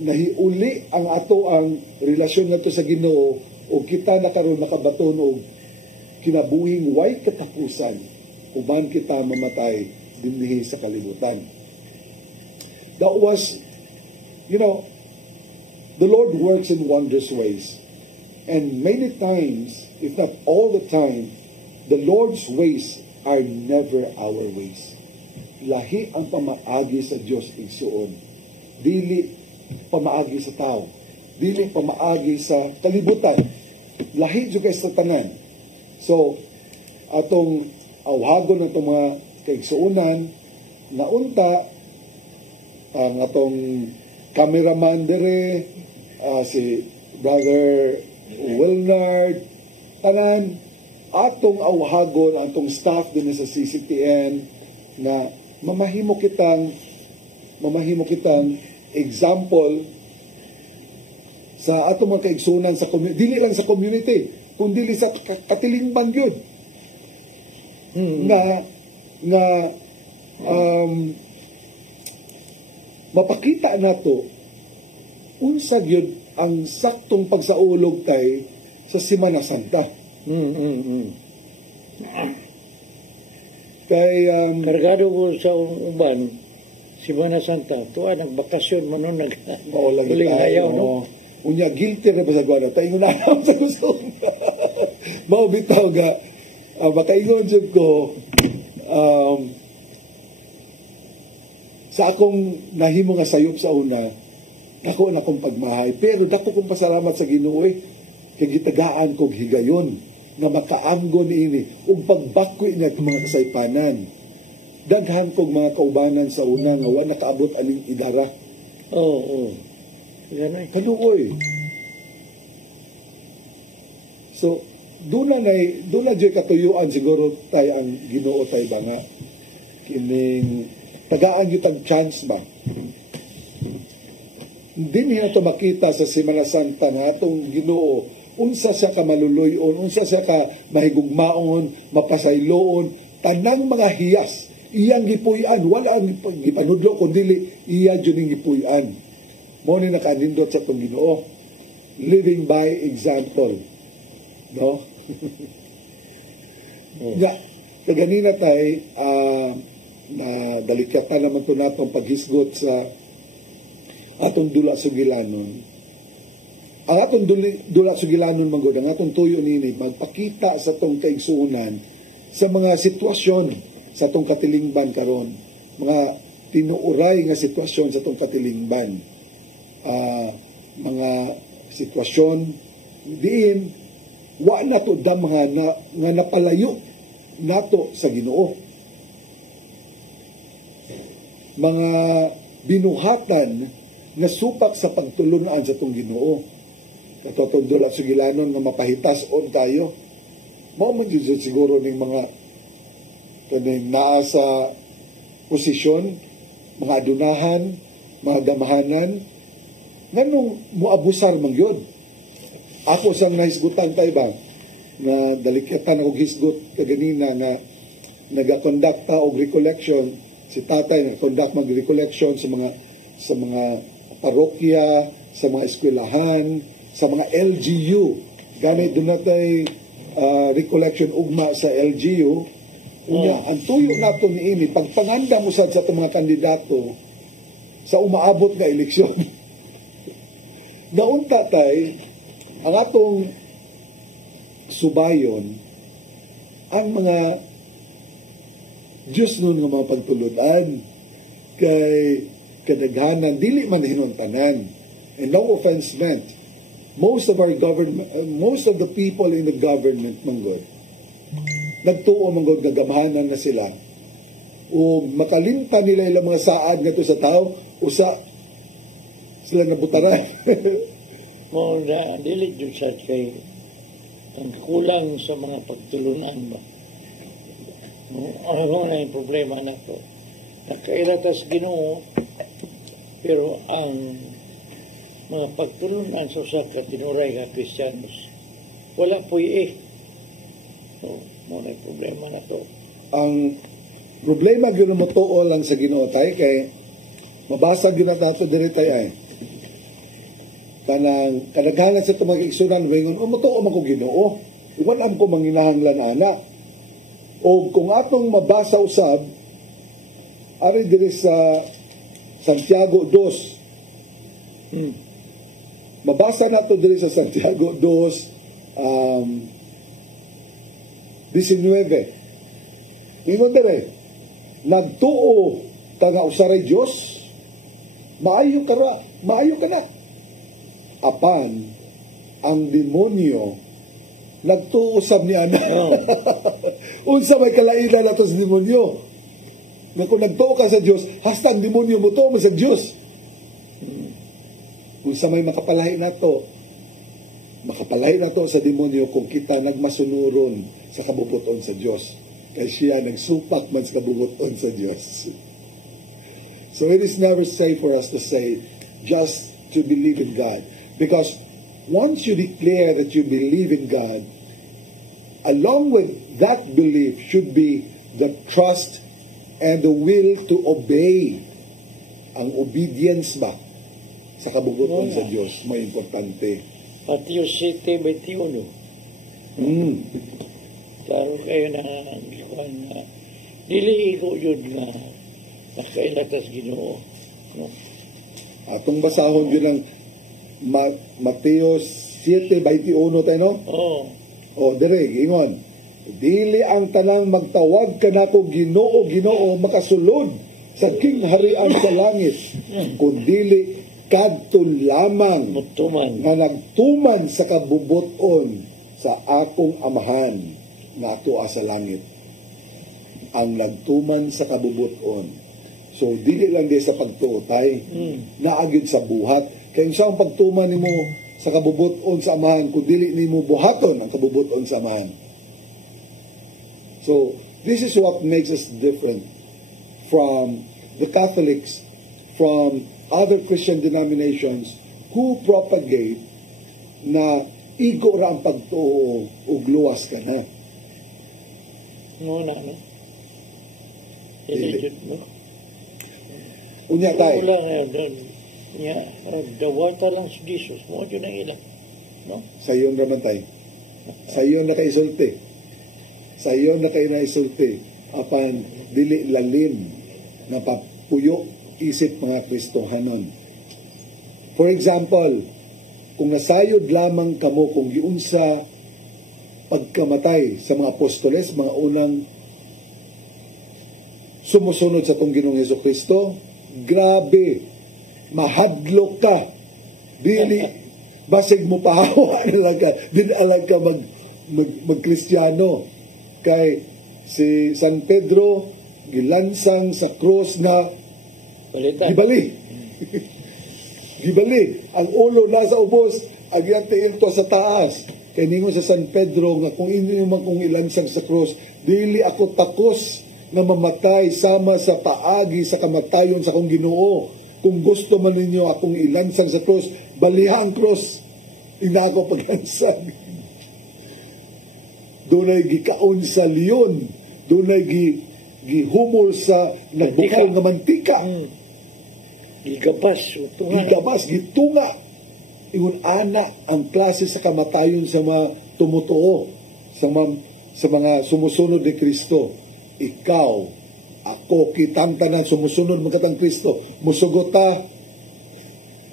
nahiuli ang ato ang relasyon nato sa Ginoo, o kita na karon nakabaton og kinabuhing way katapusan uban kita mamatay dinhi sa kalibutan. That was, the Lord works in wondrous ways. And many times, if not all the time, the Lord's ways are never our ways. Lahi ang pamaagi sa Dios igsuon. Dili pamaagi sa tao. Dili pamaagi sa kalibutan. Lahi jud kay sa tanan. So atong awhagon ng mga kaigsuonan na unta ang atong cameraman dere, si Brother Wilnard, tanan atong awhagon atong staff din sa CCTN na mamahimo kitang example sa atong mga kaigsuonan sa community, dili lang sa community kundi sa katilingban gyud na mapakita nato unsa gyud ang saktong pagsaulog tay sa Semana Santa. Kay kargado ko sa uban Semana Santa tuwa nagbakasyon man nun uling hayaw no. Unya guilty na ba sa gwada tayo na sa gusto. Mao bitaw ga makaingon jud ko sa akong nahimo nga sayop sa una dako na kong pagmahay pero dako kong pasalamat sa Ginoo kay gitagaan kog higayon na makaanggon ini ug pagbakoy na mga kasaypanan. Daghan kog mga kaubanan sa una nga wa nakaabot aning idara. Yan ay kanuoy. So duna jud katuyuan siguro tay ang Ginoo tay ba nga kining tagaan gyud ang chance ba. Hindi na ito makita sa Semana Santa nga atong Ginoo unsa siya ka maluluyon, unsa siya ka mahigugmaon, mapasayloon, tanang mga hiyas iyang gipuy-an, wala ang gipanudlo kundi iya jud ning gipuy-an. Mo ni nakanindot sa atong Ginoo. Living by example. No? Ya, kaganina tay na balikatan naman to natong paghisgot sa atong dula sugilanon. Ang atong dula sugilanon manggod ang atong tuyo nini magpakita sa tong kaigsuonan sa mga sitwasyon sa tong katilingban karon, mga tinuuray nga sitwasyon sa tong katilingban. Mga sitwasyon diin wa nato damha nga napalayo nato sa Ginoo. Mga binuhatan na supak sa pagtulunan sa tong Ginoo. Katotong dula sugilanon nga mapahitas on tayo. Mao man jud siguro ning mga kaning naa sa posisyon, mga adunahan, mga damahanan nganong muabusar man gyud. Ako sang nahisgutan tay ba na dalikatan og hisgot kaganina na naga-conduct og recollection si tatay nag-conduct mag recollection sa mga parokya, sa mga eskwelahan, sa mga LGU. Ganit doon natay recollection ugma sa LGU. Unya, ang tuyo nato ni ini pagpanganda mo sa mga kandidato sa umaabot nga eleksyon. Naunta tay ang atong subayon ang mga Diyos nun nga mga pagtuludan kay kadaghanan dili man hinuntanan, and no offense meant, most of the people in the government manggod nagtuo manggod gagamahanan na sila o makalimtan nila ilang mga saad ngadto sa tao usa sila nabutaran. Mo na dili jud sa kay ang kulang sa mga pagtulunan ba. Ano na yung problema na to. Nakairatas Ginoo pero ang mga pagtulunan sa usa ka tinuray nga Kristiyanos wala po'y so, mo na yung problema na to. Ang problema gyud mo tuo lang sa Ginoo tay kay mabasa gyud nato diri tay ay kanang kadaghanan sa mga igsunan wingon umutuo man ko Ginoo iwan am ko manginahanglan ana o kung atong mabasa usab ari diri sa Santiago 2 mabasa nato diri sa Santiago 2 19 Ingon dire, nagtuo ka nga usaray Dios, maayo ka na. Apan ang demonyo nagtuo usab ni ana. Unsa may kalainan nato sa demonyo? Na kung nagtuo ka sa Dios, hasta ang demonyo mo tuo mo sa Dios. Unsa may makapalahi nato sa demonyo kung kita nagmasunuron sa kabubuton sa Dios. Kaya siya nagsupak man sa kabubuton sa Dios. So it is never safe for us to say just to believe in God. Because once you declare that you believe in God, along with that belief should be the trust and the will to obey. Ang obedience ba sa kabubuton sa Diyos, may importante. Matthew 7:21. Klaro kayo na dili ko yun nga nakailatas Ginoo. No? Atong basahon yun ang Mateo 7:21 tayo, no? O, dire, ingon. Dili ang tanang magtawag ka na ko Ginoo, Ginoo, makasulod sa king harian sa langit. Kundili kadto lamang nga nagtuman sa kabubuton sa akong amahan nga atoa sa langit. Ang nagtuman sa kabubuton. So, dili lang di sa pagtuotay, naagid sa buhat. Kaya siyang pagtuman ni mo sa kabubuton sa amahan, kung dili ni mo buhaton ang kabubuton sa amahan. So, this is what makes us different from the Catholics, from other Christian denominations who propagate na igo ra ang pagtuo o luwas ka na. No. Ilidot mo. Unya tayo. Wala doon. Dawata lang si Jesus. Mo yun ang ilang. No? Sa iyon naman tayo. Sa iyon na kaisulti. Sa iyon na kayo naisulti. Apan dili lalim na papuyo isip mga Kristohanon. For example, kung nasayod lamang kamo kung giunsa pagkamatay sa mga apostoles, mga unang sumusunod sa itong Ginoong Jesucristo, grabe, mahadlok ka. Dili, basig mo pahawa dinalag ka mag-Kristiyano. Kay si San Pedro, gilansang sa krus na gibali. Gibali. Ang ulo nasa ubos, ang iyang sa taas. Kaya ningon sa San Pedro nga kung hindi naman kong ilansang sa krus, dili ako takos na mamatay sama sa paagi sa kamatayon sa kong Ginoo. Kung gusto man ninyo akong ilansang sa krus, baliha ang krus. Ina ako paglansang. Doon ay gikaon sa leon. Doon ay gihumol sa nagbukal nga mantika. Gigabas, gitunga. Ingon ana ang klase sa kamatayon sa mga tumutuo, sa mga sumusunod ni Kristo. Ikaw, ako, kitang tanan sumusunod magkatang Kristo. Musugot ta,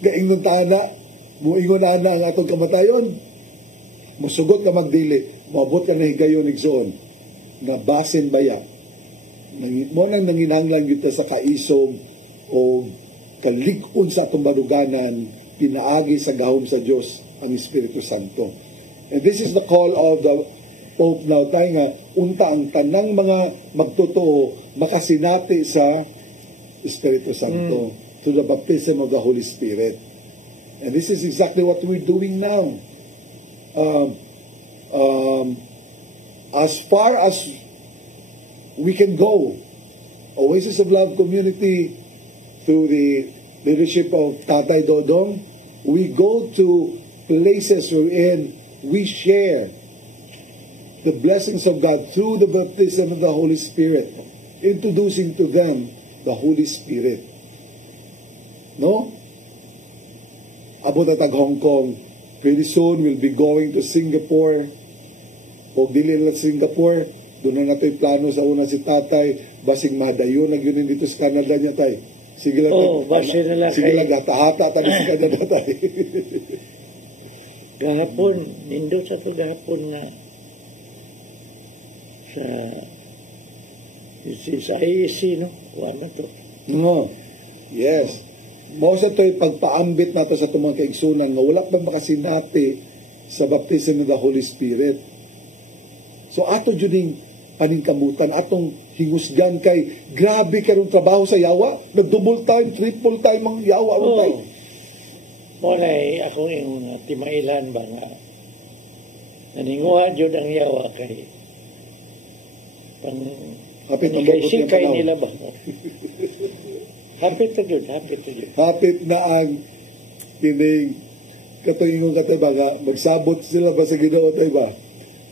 gaingon ta ana, muingon ana ang atong kamatayon. Musugot ka magdili, maabot ka na higayon igsoon. Nabasin baya. Mo nang nanginahanglan gyud sa kaisog o kalig-on sa atong baruganan, pinaagi sa gahom sa Dios ang Espiritu Santo. And this is the call of the Pope now, tayo nga, unta ang tanang mga magtotoo makasinati sa Espiritu Santo to the baptism of the Holy Spirit. And this is exactly what we're doing now. As far as we can go, Oasis of Love Community, through the leadership of Tatay Dodong, we go to places wherein we share the blessings of God through the baptism of the Holy Spirit, introducing to them the Holy Spirit. No? Abot at Hong Kong, pretty soon we'll be going to Singapore. O dili lang Singapore, doon na natin plano sa una si Tatay, basing madayo na yun dito sa Canada niya tayo. Sige lang, sige lang, hata-hata tayo sa Canada tayo. Gahapon, nindo sa ito gahapon na sa Sa IEC, no? Wala to. No. Yes. Mo sa to'y pagpaambit nato sa itong mga kaigsunan nga wala pa makasinapi sa baptism of the Holy Spirit. So ato dyan paningkamutan, atong hingusgan kay grabe karong trabaho sa yawa. Nag-double time, triple time ang yawa. Oo. Muna ako yung timailan ba nga naninguhan dyan ang yawa kay pang sikay nila ba? Hapit na dyan. Hapit na ang pining katungingong katiba nga magsabot sila ba sa Ginoo tayo ba?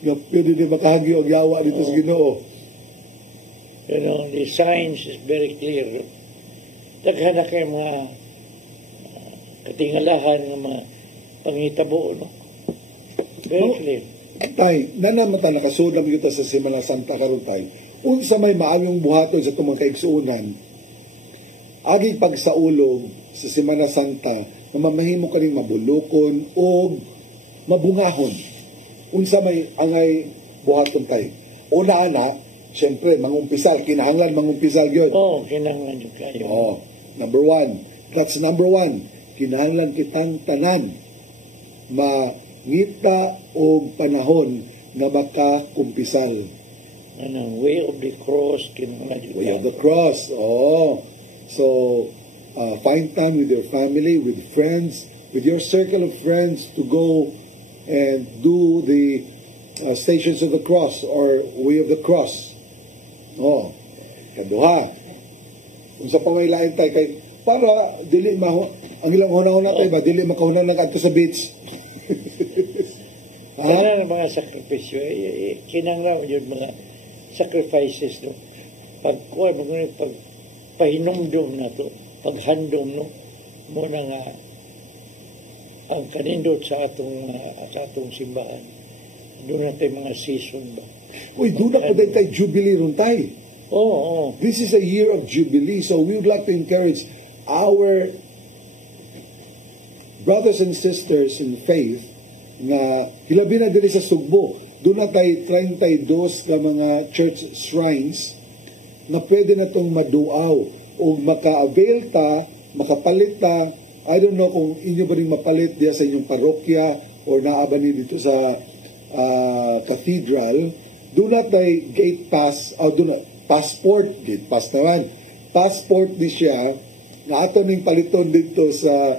Na pwede din makahagyo ang yawa dito sa Ginoo. You know, the science is very clear. Daghan na kayo mga katingalahan ng mga pangitabo, no? Very clear. Tay, nanamata nakasudam kita sa Semana Santa karon tay. Unsa may maayong buhaton sa itong mga kaigsuunan, aging pagsaulog sa Semana Santa, mamahimo kaning mabulokon o mabungahon. Unsa may angay buhaton tay. Una ana, siyempre, mangumpisal, kinahanglan mangumpisal yun. Kinahanglan yun kayo. Number one. That's number one. Kinahanglan kitang tanan mangita o panahon na makakumpisal. Way of the cross. Way of the cross. So, find time with your family, with friends, with your circle of friends to go and do the Stations of the Cross or Way of the Cross. Kaduha. Kung sa pamailain tayo kay para dili ang ilang hunahuna tayo ba dili makahunan ng adto sa beach. Sana ng mga sakripisyo kinanglan yun mga sacrifices, no? Pagpahinumdum na to, paghandom, no? Muna nga ang kanindot sa atong simbahan. Doon na tayo mga season ba? Uy, doon na po tayo Jubilee ron tayo. This is a year of Jubilee, so we would like to encourage our brothers and sisters in faith na hilabi na diri sa Sugbo. Doon na tayo 32 ka mga church shrines na pwede na itong maduaw o maka-avail ta, makapalit ta. I don't know kung inyo ba rin mapalit diya sa inyong parokya o naaba ni dito sa cathedral. Doon na tayo gate pass, passport, gate pass naman. Passport di siya na ato ning paliton dito sa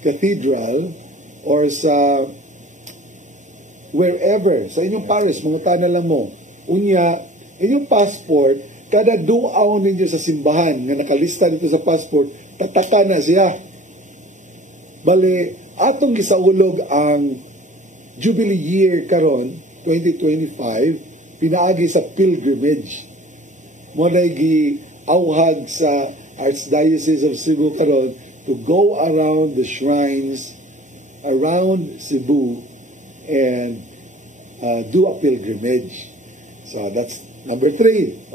cathedral or sa wherever, sa inyong parish, mga tana lang mo. Unya, inyong passport, kada duaw ninyo sa simbahan nga nakalista dito sa passport, tataka na siya. Bale, atong gisaulog ang Jubilee year karon 2025, pinaagi sa pilgrimage. Muna gi-awhag sa Archdiocese of Cebu karon to go around the shrines around Cebu and do a pilgrimage. So that's number 3.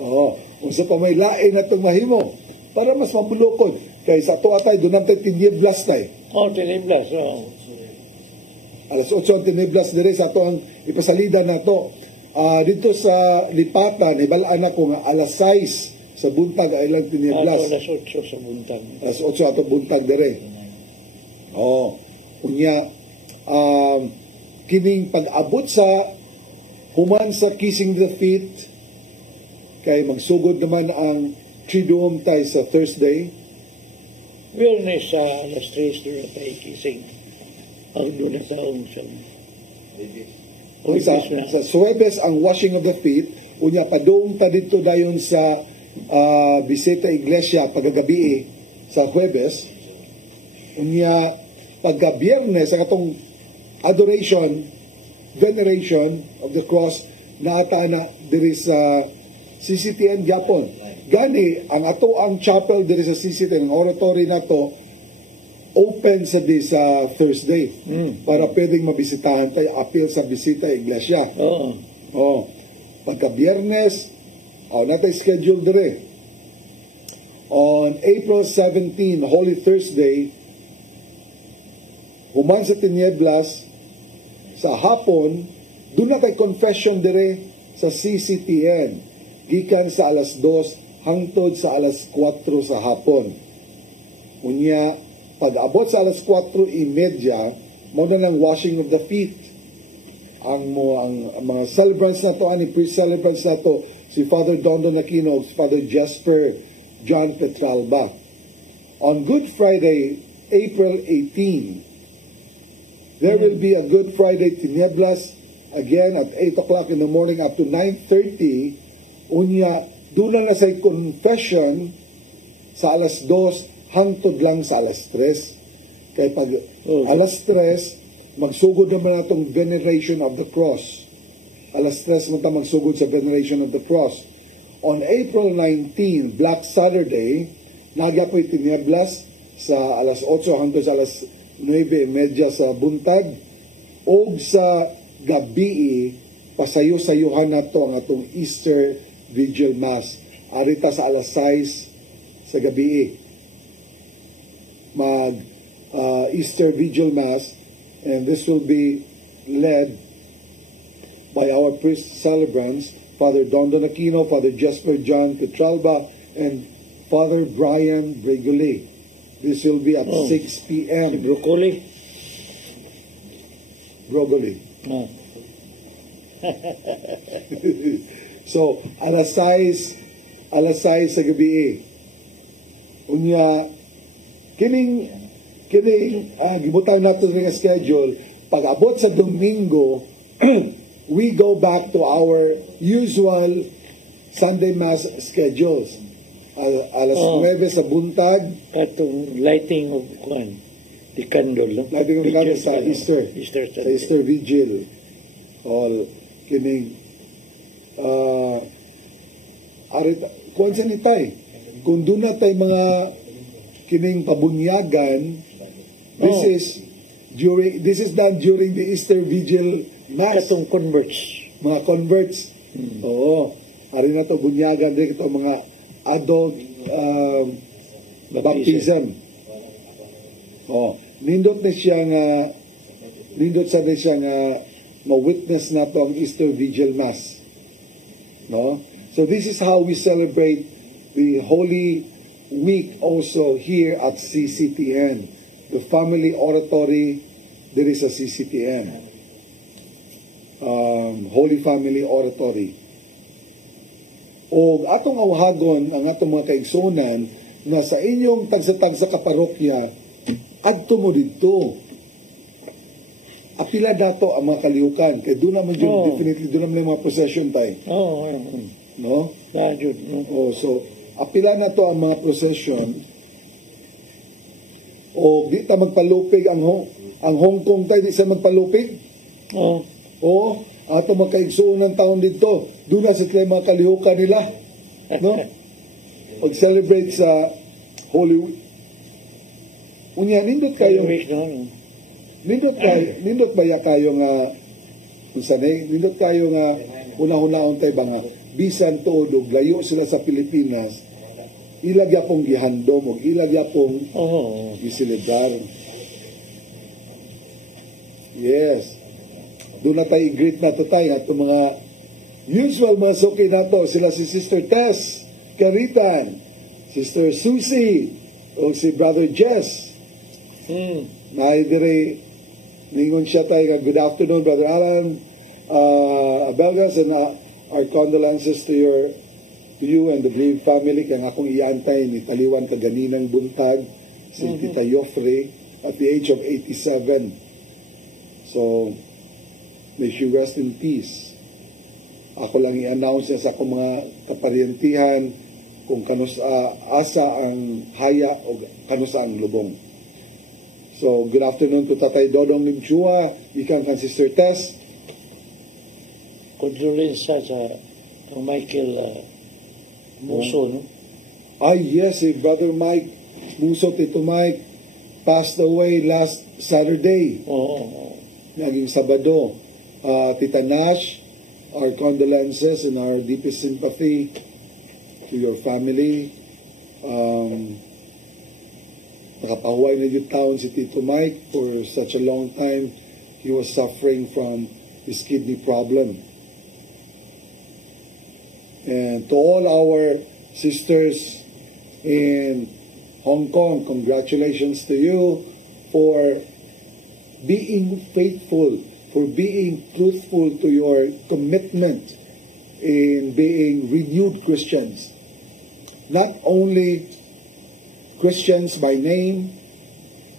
Kung sa pamaylain na itong mahimo para mas mabulokon. Kaya sa ito atay, doon natin tiniblas tayo. Tiniblas. Alas 8 ang tiniblas dire sa ito ang ipasalida na ito. Dito sa Lipatan, ibalaan ako nga alas 6 sa buntag ay lang tiniblas. Alas 8 sa buntag. Alas 8 ato buntag dire. Kunya, kining pag-abot sa human sa kissing the feet, kay magsugod naman ang Triduum tayo sa Thursday. Well, sa alas 3 doon na tayo kissing. Ang doon na taong sa Huwebes ang washing of the feet. Unya padung ta dito dayon sa Bisita Iglesia pagagabi sa Huwebes. Unya pagka-Biyernes sa katong adoration, veneration of the cross na ata na diri sa CCTN Japon. Gani ang ato ang chapel diri sa CCTN, ang oratory na to open sa Thursday para pwedeng mabisitahan tayo, appeal sa Bisita Iglesia. Pagka-Biyernes, natay schedule dire. On April 17, Holy Thursday, human sa tinieblas, sa hapon, doon na tayo confession dire sa CCTN. gikan sa alas 2 hangtod sa alas 4 sa hapon. Unya, pag abot sa alas 4:30, mo na ng washing of the feet. Ang mga celebrants na to, ani pre-celebrants na to, si Father Dondon Aquino, si Father Jasper John Petralba. On Good Friday, April 18, there will be a Good Friday Tinieblas again at 8 o'clock in the morning up to 9:30. Unya, doon na sa confession sa alas 2 hangtod lang sa alas 3. Kaya pag alas 3, magsugod naman natong veneration of the cross. Alas 3 man ta magsugod sa veneration of the cross. On April 19, Black Saturday, nagyapoy tinieblas sa alas 8 hangtod sa alas 9:30 sa buntag. O sa gabi, pasayo-sayuhan na to ang atong Easter Vigil Mass. Arita sa alas 6 sa gabi. Easter Vigil Mass, and this will be led by our priest celebrants, Father Dondon Aquino, Father Jasper John Petralba, and Father Brian Bregoli. This will be at 6 p.m. Broccoli? Brogoli. So, alas 6 sa gabi. Unya, kining gibutan nato nga schedule. Pag abot sa Domingo, we go back to our usual Sunday Mass schedules. Alas 9 sa buntag. Katong lighting of the candle. No? Lighting of the candle sa Easter. Sa Easter Vigil. All kining kung sa nitay, kung doon na tayo mga kining pabunyagan, this is done during the Easter Vigil Mass. Katong converts. Mga converts. Oo. Ari na to bunyagan din ito mga adult baptism. Oh, nindot sa siya nga ma-witness na to ang Easter Vigil Mass. No? So this is how we celebrate the Holy Week also here at CCTN. The family oratory, there is a CCTN. Holy Family Oratory. O atong awhagon ang atong mga kaigsunan na sa inyong tagsa-tagsa kaparokya, adto mo dito. Apila dato ang mga kalihukan. Kaya doon naman yun, definitely, doon naman yung mga procession tayo. No? So, apila na to ang mga procession. O di ta magpalupig ang Hong Kong tayo, di sa magpalupig. O ato makaigsuon ng taon dito. Doon na sila mga kalihukan nila. No? Pag-celebrate sa Holy Week. Unya, nindot kayo. Nindot baya kayo nga nindot kayo nga una-unaon tayo ba nga bisan todo layo sila sa Pilipinas, ilagya pong gihandom o ilagya pong gisilidar. Yes. Doon na tayo i-greet na to tayo at mga usual mga suki na to, sila si Sister Tess Caritan, Sister Susie o si Brother Jess. Naidiri ningon siya tayo, good afternoon Brother Alan Abelgas, and our condolences to you and the bereaved family. Kaya akong iantay ni Taliwan kaganinang buntag si Tita Yofre at the age of 87. So may she rest in peace. Ako lang i-announce sa akong mga kaparyentihan kung asa ang haya o kanusa ang lubong. So, good afternoon to Tatay Dodong Limchua, ikan kan Sister Tess. Condolence sa Michael Muso, no? Yes, Brother Mike Muso, Tito Mike, passed away last Saturday. Naging Sabado. Tita Nash, our condolences and our deepest sympathy to your family. Nakapahuway na yung taon si Tito Mike for such a long time. He was suffering from his kidney problem. And to all our sisters in Hong Kong, congratulations to you for being faithful, for being truthful to your commitment in being renewed Christians. Not only Christians by name,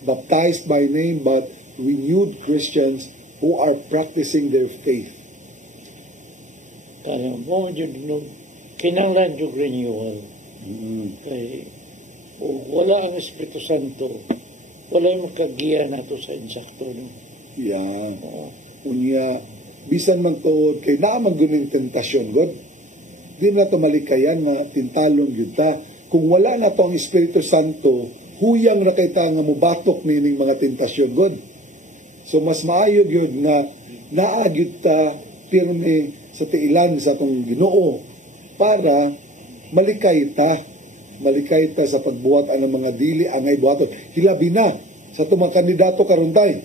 baptized by name, but renewed Christians who are practicing their faith. Kaya mo, kinanglan yung renewal. Kaya, wala ang Espiritu Santo, wala yung makagiya na to sa insakto. No? Yeah. Unya, bisan man to, kay naamang guning tentasyon, God. Di na to malikayan na tintalon yun ta. Kung wala na to ang Espiritu Santo, huyang na kay ta nga mubatok nining mga tentasyon, God. So mas maayog yun na naagyod ta pirme sa tiilan sa atong Ginoo para malikay ta sa pagbuhat ang mga dili angay buhaton. Hilabi na sa itong mga kandidato karon tay.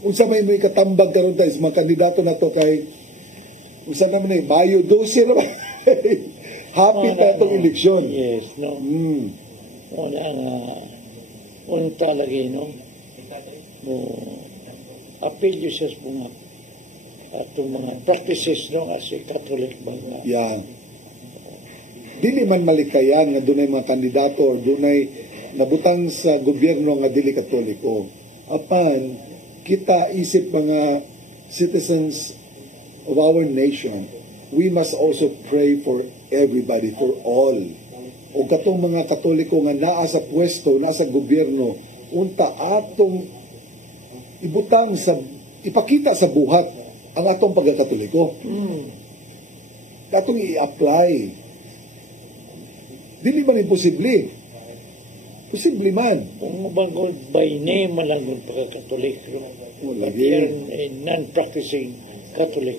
Unsa may katambag karon tay sa mga kandidato na to kay unsa naman eh Mayo 12 na ba? Happy ta itong eleksyon. Yes, no. Wala nga unta lagi, no? Mo appeal yun siya sa mga atong mga practices, no? As a Catholic ba nga. Yeah. Dili man malikayan nga dunay mga kandidato or dunay nabutang sa gobyerno nga dili Katoliko. Apan kita isip mga citizens of our nation, we must also pray for everybody, for all. O katong mga Katoliko nga naa sa pwesto, naa sa gobyerno, unta atong ibutang sa ipakita sa buhat ang atong pagkakatoliko. Atong i-apply. Dili man imposible. Posible man. Kung bangod by name man lang yung pagkakatolik. Non-practicing Catholic.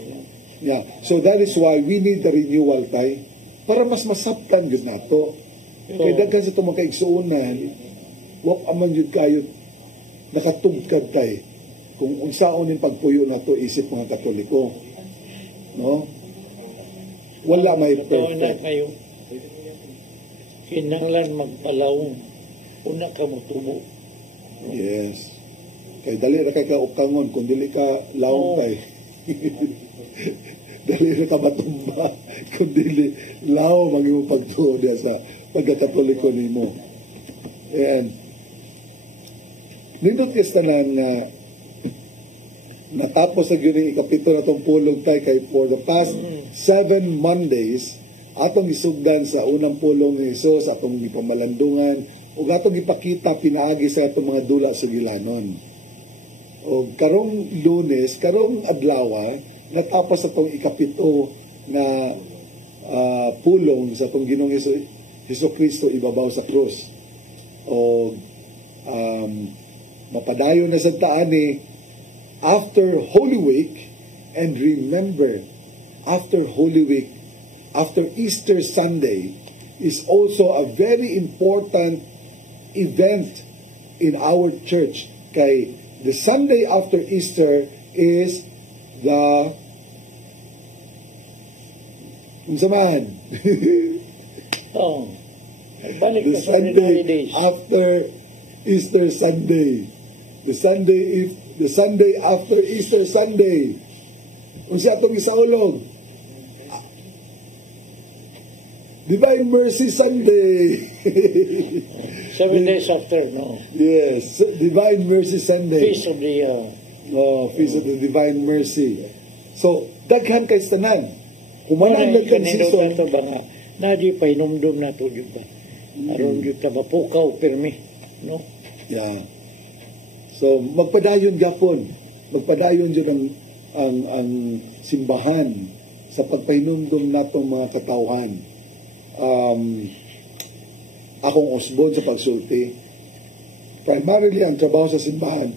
Yeah. So that is why we need the renewal tay para mas masabtan yun nato. Kaya daghan sa itong mga kaigsuunan, wak aman yun kayo nakatugkad tay kung unsaon yung pagpuyo na to isip mga Katoliko. No? Wala may perfect. Kinanglan magpalawong una ka motubo. Yes. Kay dali ra kay kaukangon kung dili ka lawong kay. Dali ra ka matumba kung dili law magimo pagtuo diya sa pagkakatoliko nimo. And nindot kastanan na natapos sa gyud ikapito na tong pulong tay kay for the past 7 Mondays atong isugdan sa unang pulong ni Jesus, atong gipamalandungan ug atong ipakita pinaagi sa atong mga dula sugilanon. O karong Lunes, karong adlaw, natapos atong ikapito na pulong sa atong Ginoong Hesukristo ibabaw sa krus. O mapadayon na sa taani after Holy Week, and remember, after Holy Week, after Easter Sunday, is also a very important event in our church. Kay the Sunday after Easter is the the Sunday after Easter Sunday. The Sunday after Easter Sunday. Unsa atong isaulog? Divine Mercy Sunday. 7 days after, no? Yes, Divine Mercy Sunday. Feast of the Feast of the Divine Mercy. So, daghan kay tanan. Kumanan daghan season to ba nga na di pa inumdum na to jud ba. Aron jud ta mapukaw pirmi, no? Yeah. So, magpadayon gapon. Magpadayon jud ang simbahan sa pagpahinumdum natong mga katawhan. Akong usbon sa pagsulti. Primarily ang trabaho sa simbahan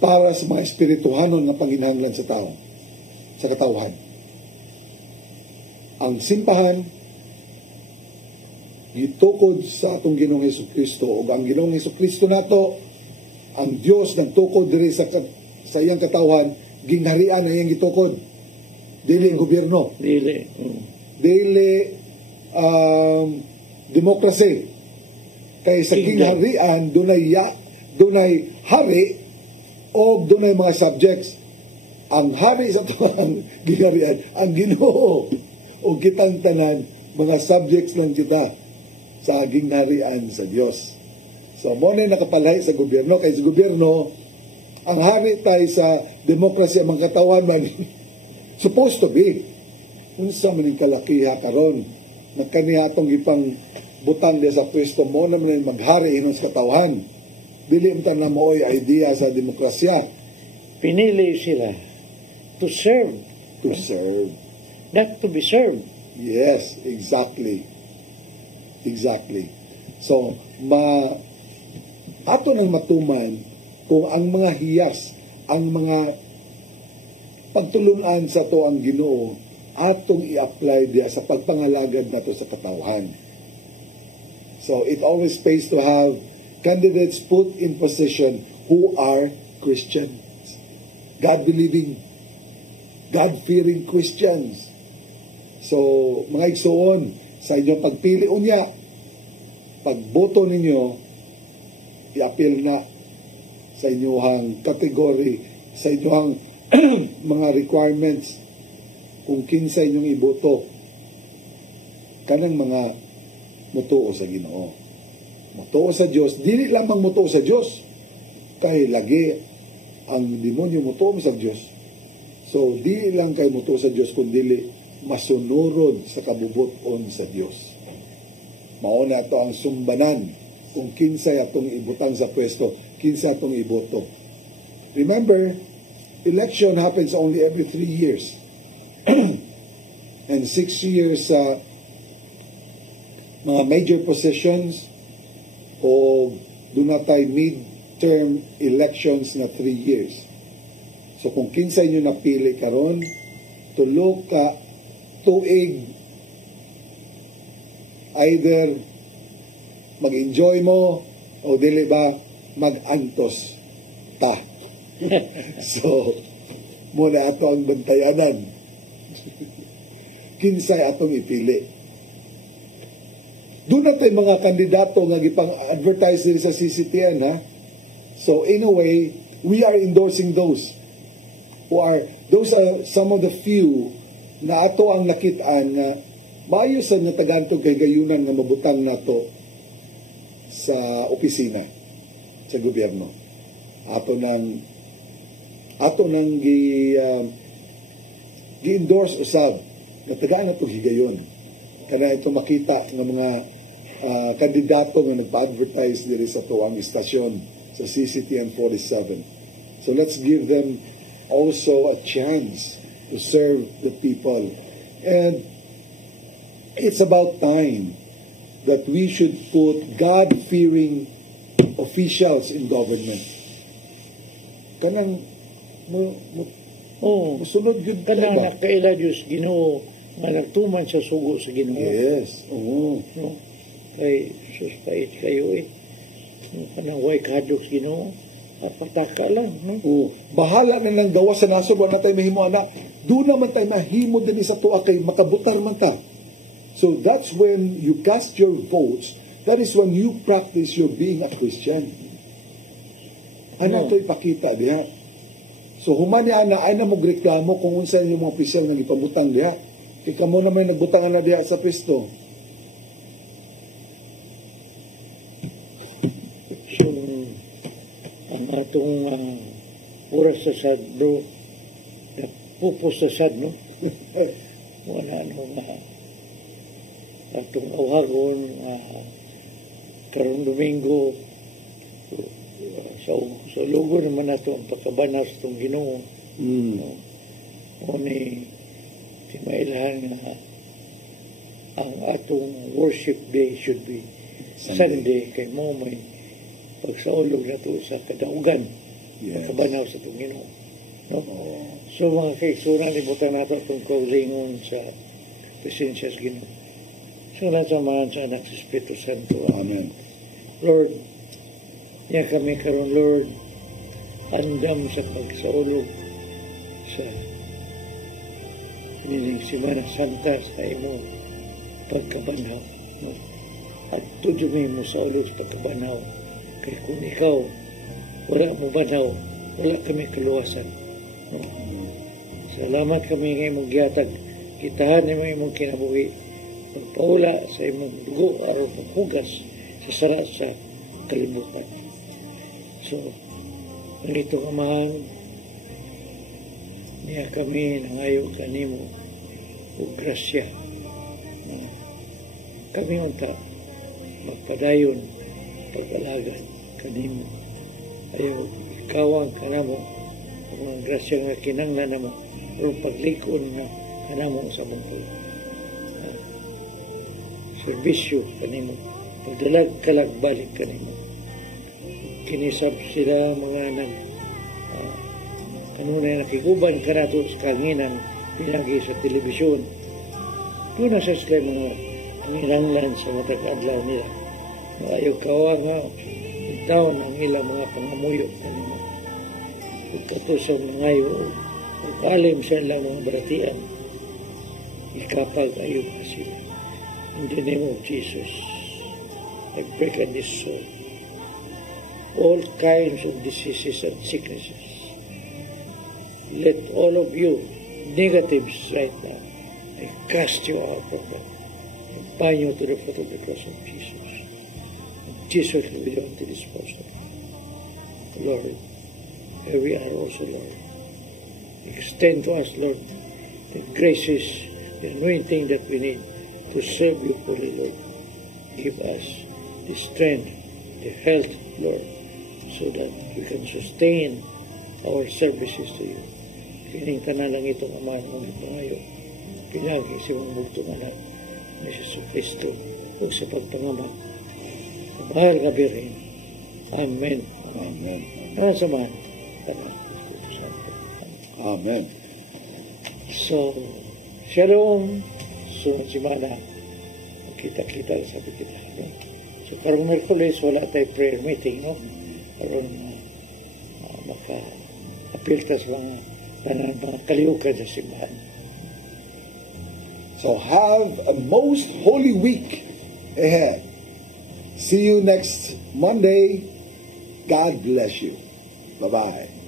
para sa mga espirituhanon nga panginahanglan sa tao, sa katawhan. Ang simbahan gitukod sa atong Ginoong Hesukristo, ug ang Ginoong Hesukristo nato, ang Dios nagtukod diri sa iyang katawhan, gingharian ang iyang gitukod. Dili gobyerno. Dili. Dili demokrasy. Kay sa kingharian dunay hari o dunay mga subjects. Ang hari sa tuwang gingharian, ang Ginoo o kitang tanan, mga subjects lang kita sa gingharian sa Dios. So mo na nakapalhay sa gobyerno, kay sa gobyerno ang hari tay sa demokrasya ang katawan man supposed to be unsa man ning kalakiha karon nagkaniya atong gipang butang diya sa pwesto mo na man maghari inos katawhan. Dili man na mooy idea sa demokrasya. Pinili sila to serve. To serve. Not to be served. Yes, exactly. Exactly. So, ato nang matuman kung ang mga hiyas, ang mga pagtulunan sa to ang Ginoo, atong i-apply diya sa pagpangalagad nato sa katawhan. So, it always pays to have candidates put in position who are Christians. God-believing, God-fearing Christians. So, mga igsoon, sa inyong pagpili unya, pagboto ninyo, i-appeal na sa inyong category, sa inyong mga requirements, kung kinsa inyong iboto, kanang mga mutuo sa Ginoo. Mutuo sa Diyos, dili lamang mutuo sa Diyos, kay lagi ang demonyo mutuo sa Diyos. So, dili lang kay mutuo sa Diyos, kundi masunurod sa kabubuton sa Diyos. Mauna ito ang sumbanan kung kinsay atong ibutang sa pwesto, kinsay atong iboto. Remember, election happens only every 3 years. And 6 years mga major positions o doon na tayo mid-term elections na 3 years. So kung kinsay nyo napili karon, tulo ka tuig, either mag-enjoy mo o dili ba mag-antos ta. So, muna ato ang bantayanan. Kinsay atong ipili. Doon na tayo mga kandidato nga gipang-advertise din sa CCTN, ha? So, in a way, we are endorsing those are some of the few na ato ang nakitaan na maayos sa natagantog kay gayunan nga mabutang nato sa opisina sa gobyerno. Ato nang gi-endorse usab na tagaan nato higayon. Kana ito makita ng mga kandidato nga nagpa-advertise diri sa tuwang istasyon sa CCTN 47. So let's give them also a chance to serve the people. And it's about time that we should put God-fearing officials in government. Kanang musunod yun. Kanang nakaila Diyos Ginoo nga nagtuman sa sugo sa Ginoo. Yes, oo. No? Kay sus pait kayo kanang way kadok sa Ginoo. Pataka lang. No? Bahala na lang gawa sa nasod, wala tayo mahimo anak. Doon naman tayo mahimo din sa tuwa kay makabutar man ta. So that's when you cast your votes, that is when you practice your being a Christian. Ano ito ipakita diha? So human niya na ay na magreklamo kung unsa yung mga opisyal nga ipabutang diha. Ika mo naman nagbutangan na diha sa pisto. So, ang atong oras sa sad, bro, pupos sa sad, no? Wala atong awhagon karong Domingo sa lugo naman nato ang pagkabanas itong Ginoo. O ni mailahan nga ang atong worship day should be Sunday kay mo may pagsaulog na to sa kadaugan. Pagkabanaw sa itong Ginoo. No? So mga kaigsunan, ibutan nato itong kaulingon sa presensya sa Ginoo. So, samahan sa anak sa Espiritu Santo. Amen. Lord, niya kami karon Lord, andam sa pagsaulog sa Nining Semana Santa sa imo pagkabanhaw. No? At tudyo mo sa ulos pagkabanhaw. Kaya kung ikaw wala mo banhaw, wala kami kaluwasan. No? Salamat kami ng imong gihatag. Kitahan mo imong kinabuhi. Pagpaula sa imong dugo aron maghugas sa sara sa kalibutan. So, ang itong amahan, niya kami nangayo kanimo o grasya. Kami unta magpadayon pag-alagan kanimo. Ayaw ikawang kanamo kung ang grasya nga kinanglan namo o paglikon na kanamo sa mungkol. Serbisyo kanimo, pagdalag kalagbalik kanimo. Kinisab sila mga kanunay nakiguban ka na sa kanginan pinagi sa telebisyon. Doon na sa sila mga panginanglan sa matag adlaw nila. Ayaw kawa nga taon ang ilang mga pangamuyo kanimo. Pagkatusang nangayo pag-alim sa ilang mga baratian, ikapag ayaw kasi. In the name of Jesus, I break and destroy all kinds of diseases and sicknesses. Let all of you negatives right now, I cast you out of them and bind you to the foot of the cross of Jesus. And Jesus will be able to dispose of you. Lord, here we are also, Lord. Extend to us, Lord, the graces, the anointing that we need to serve you fully, Lord. Give us the strength, the health, Lord, so that we can sustain our services to you. Kining tanan lang itong amahan mong ipangayo. Pinagi sa mong bugtong anak na Jesus Cristo o sa pagpangamak. Mahal ka, Birhen. Amen. Amen. Ano sa man? Amen. So, Shalom. Sunod simana, kita-kita sa kita. No? So, karong Merkulis, wala tayo prayer meeting, no? Karong maka-apilta sa mga kaliukan sa simbahan. So have a most holy week ahead. See you next Monday. God bless you. Bye-bye.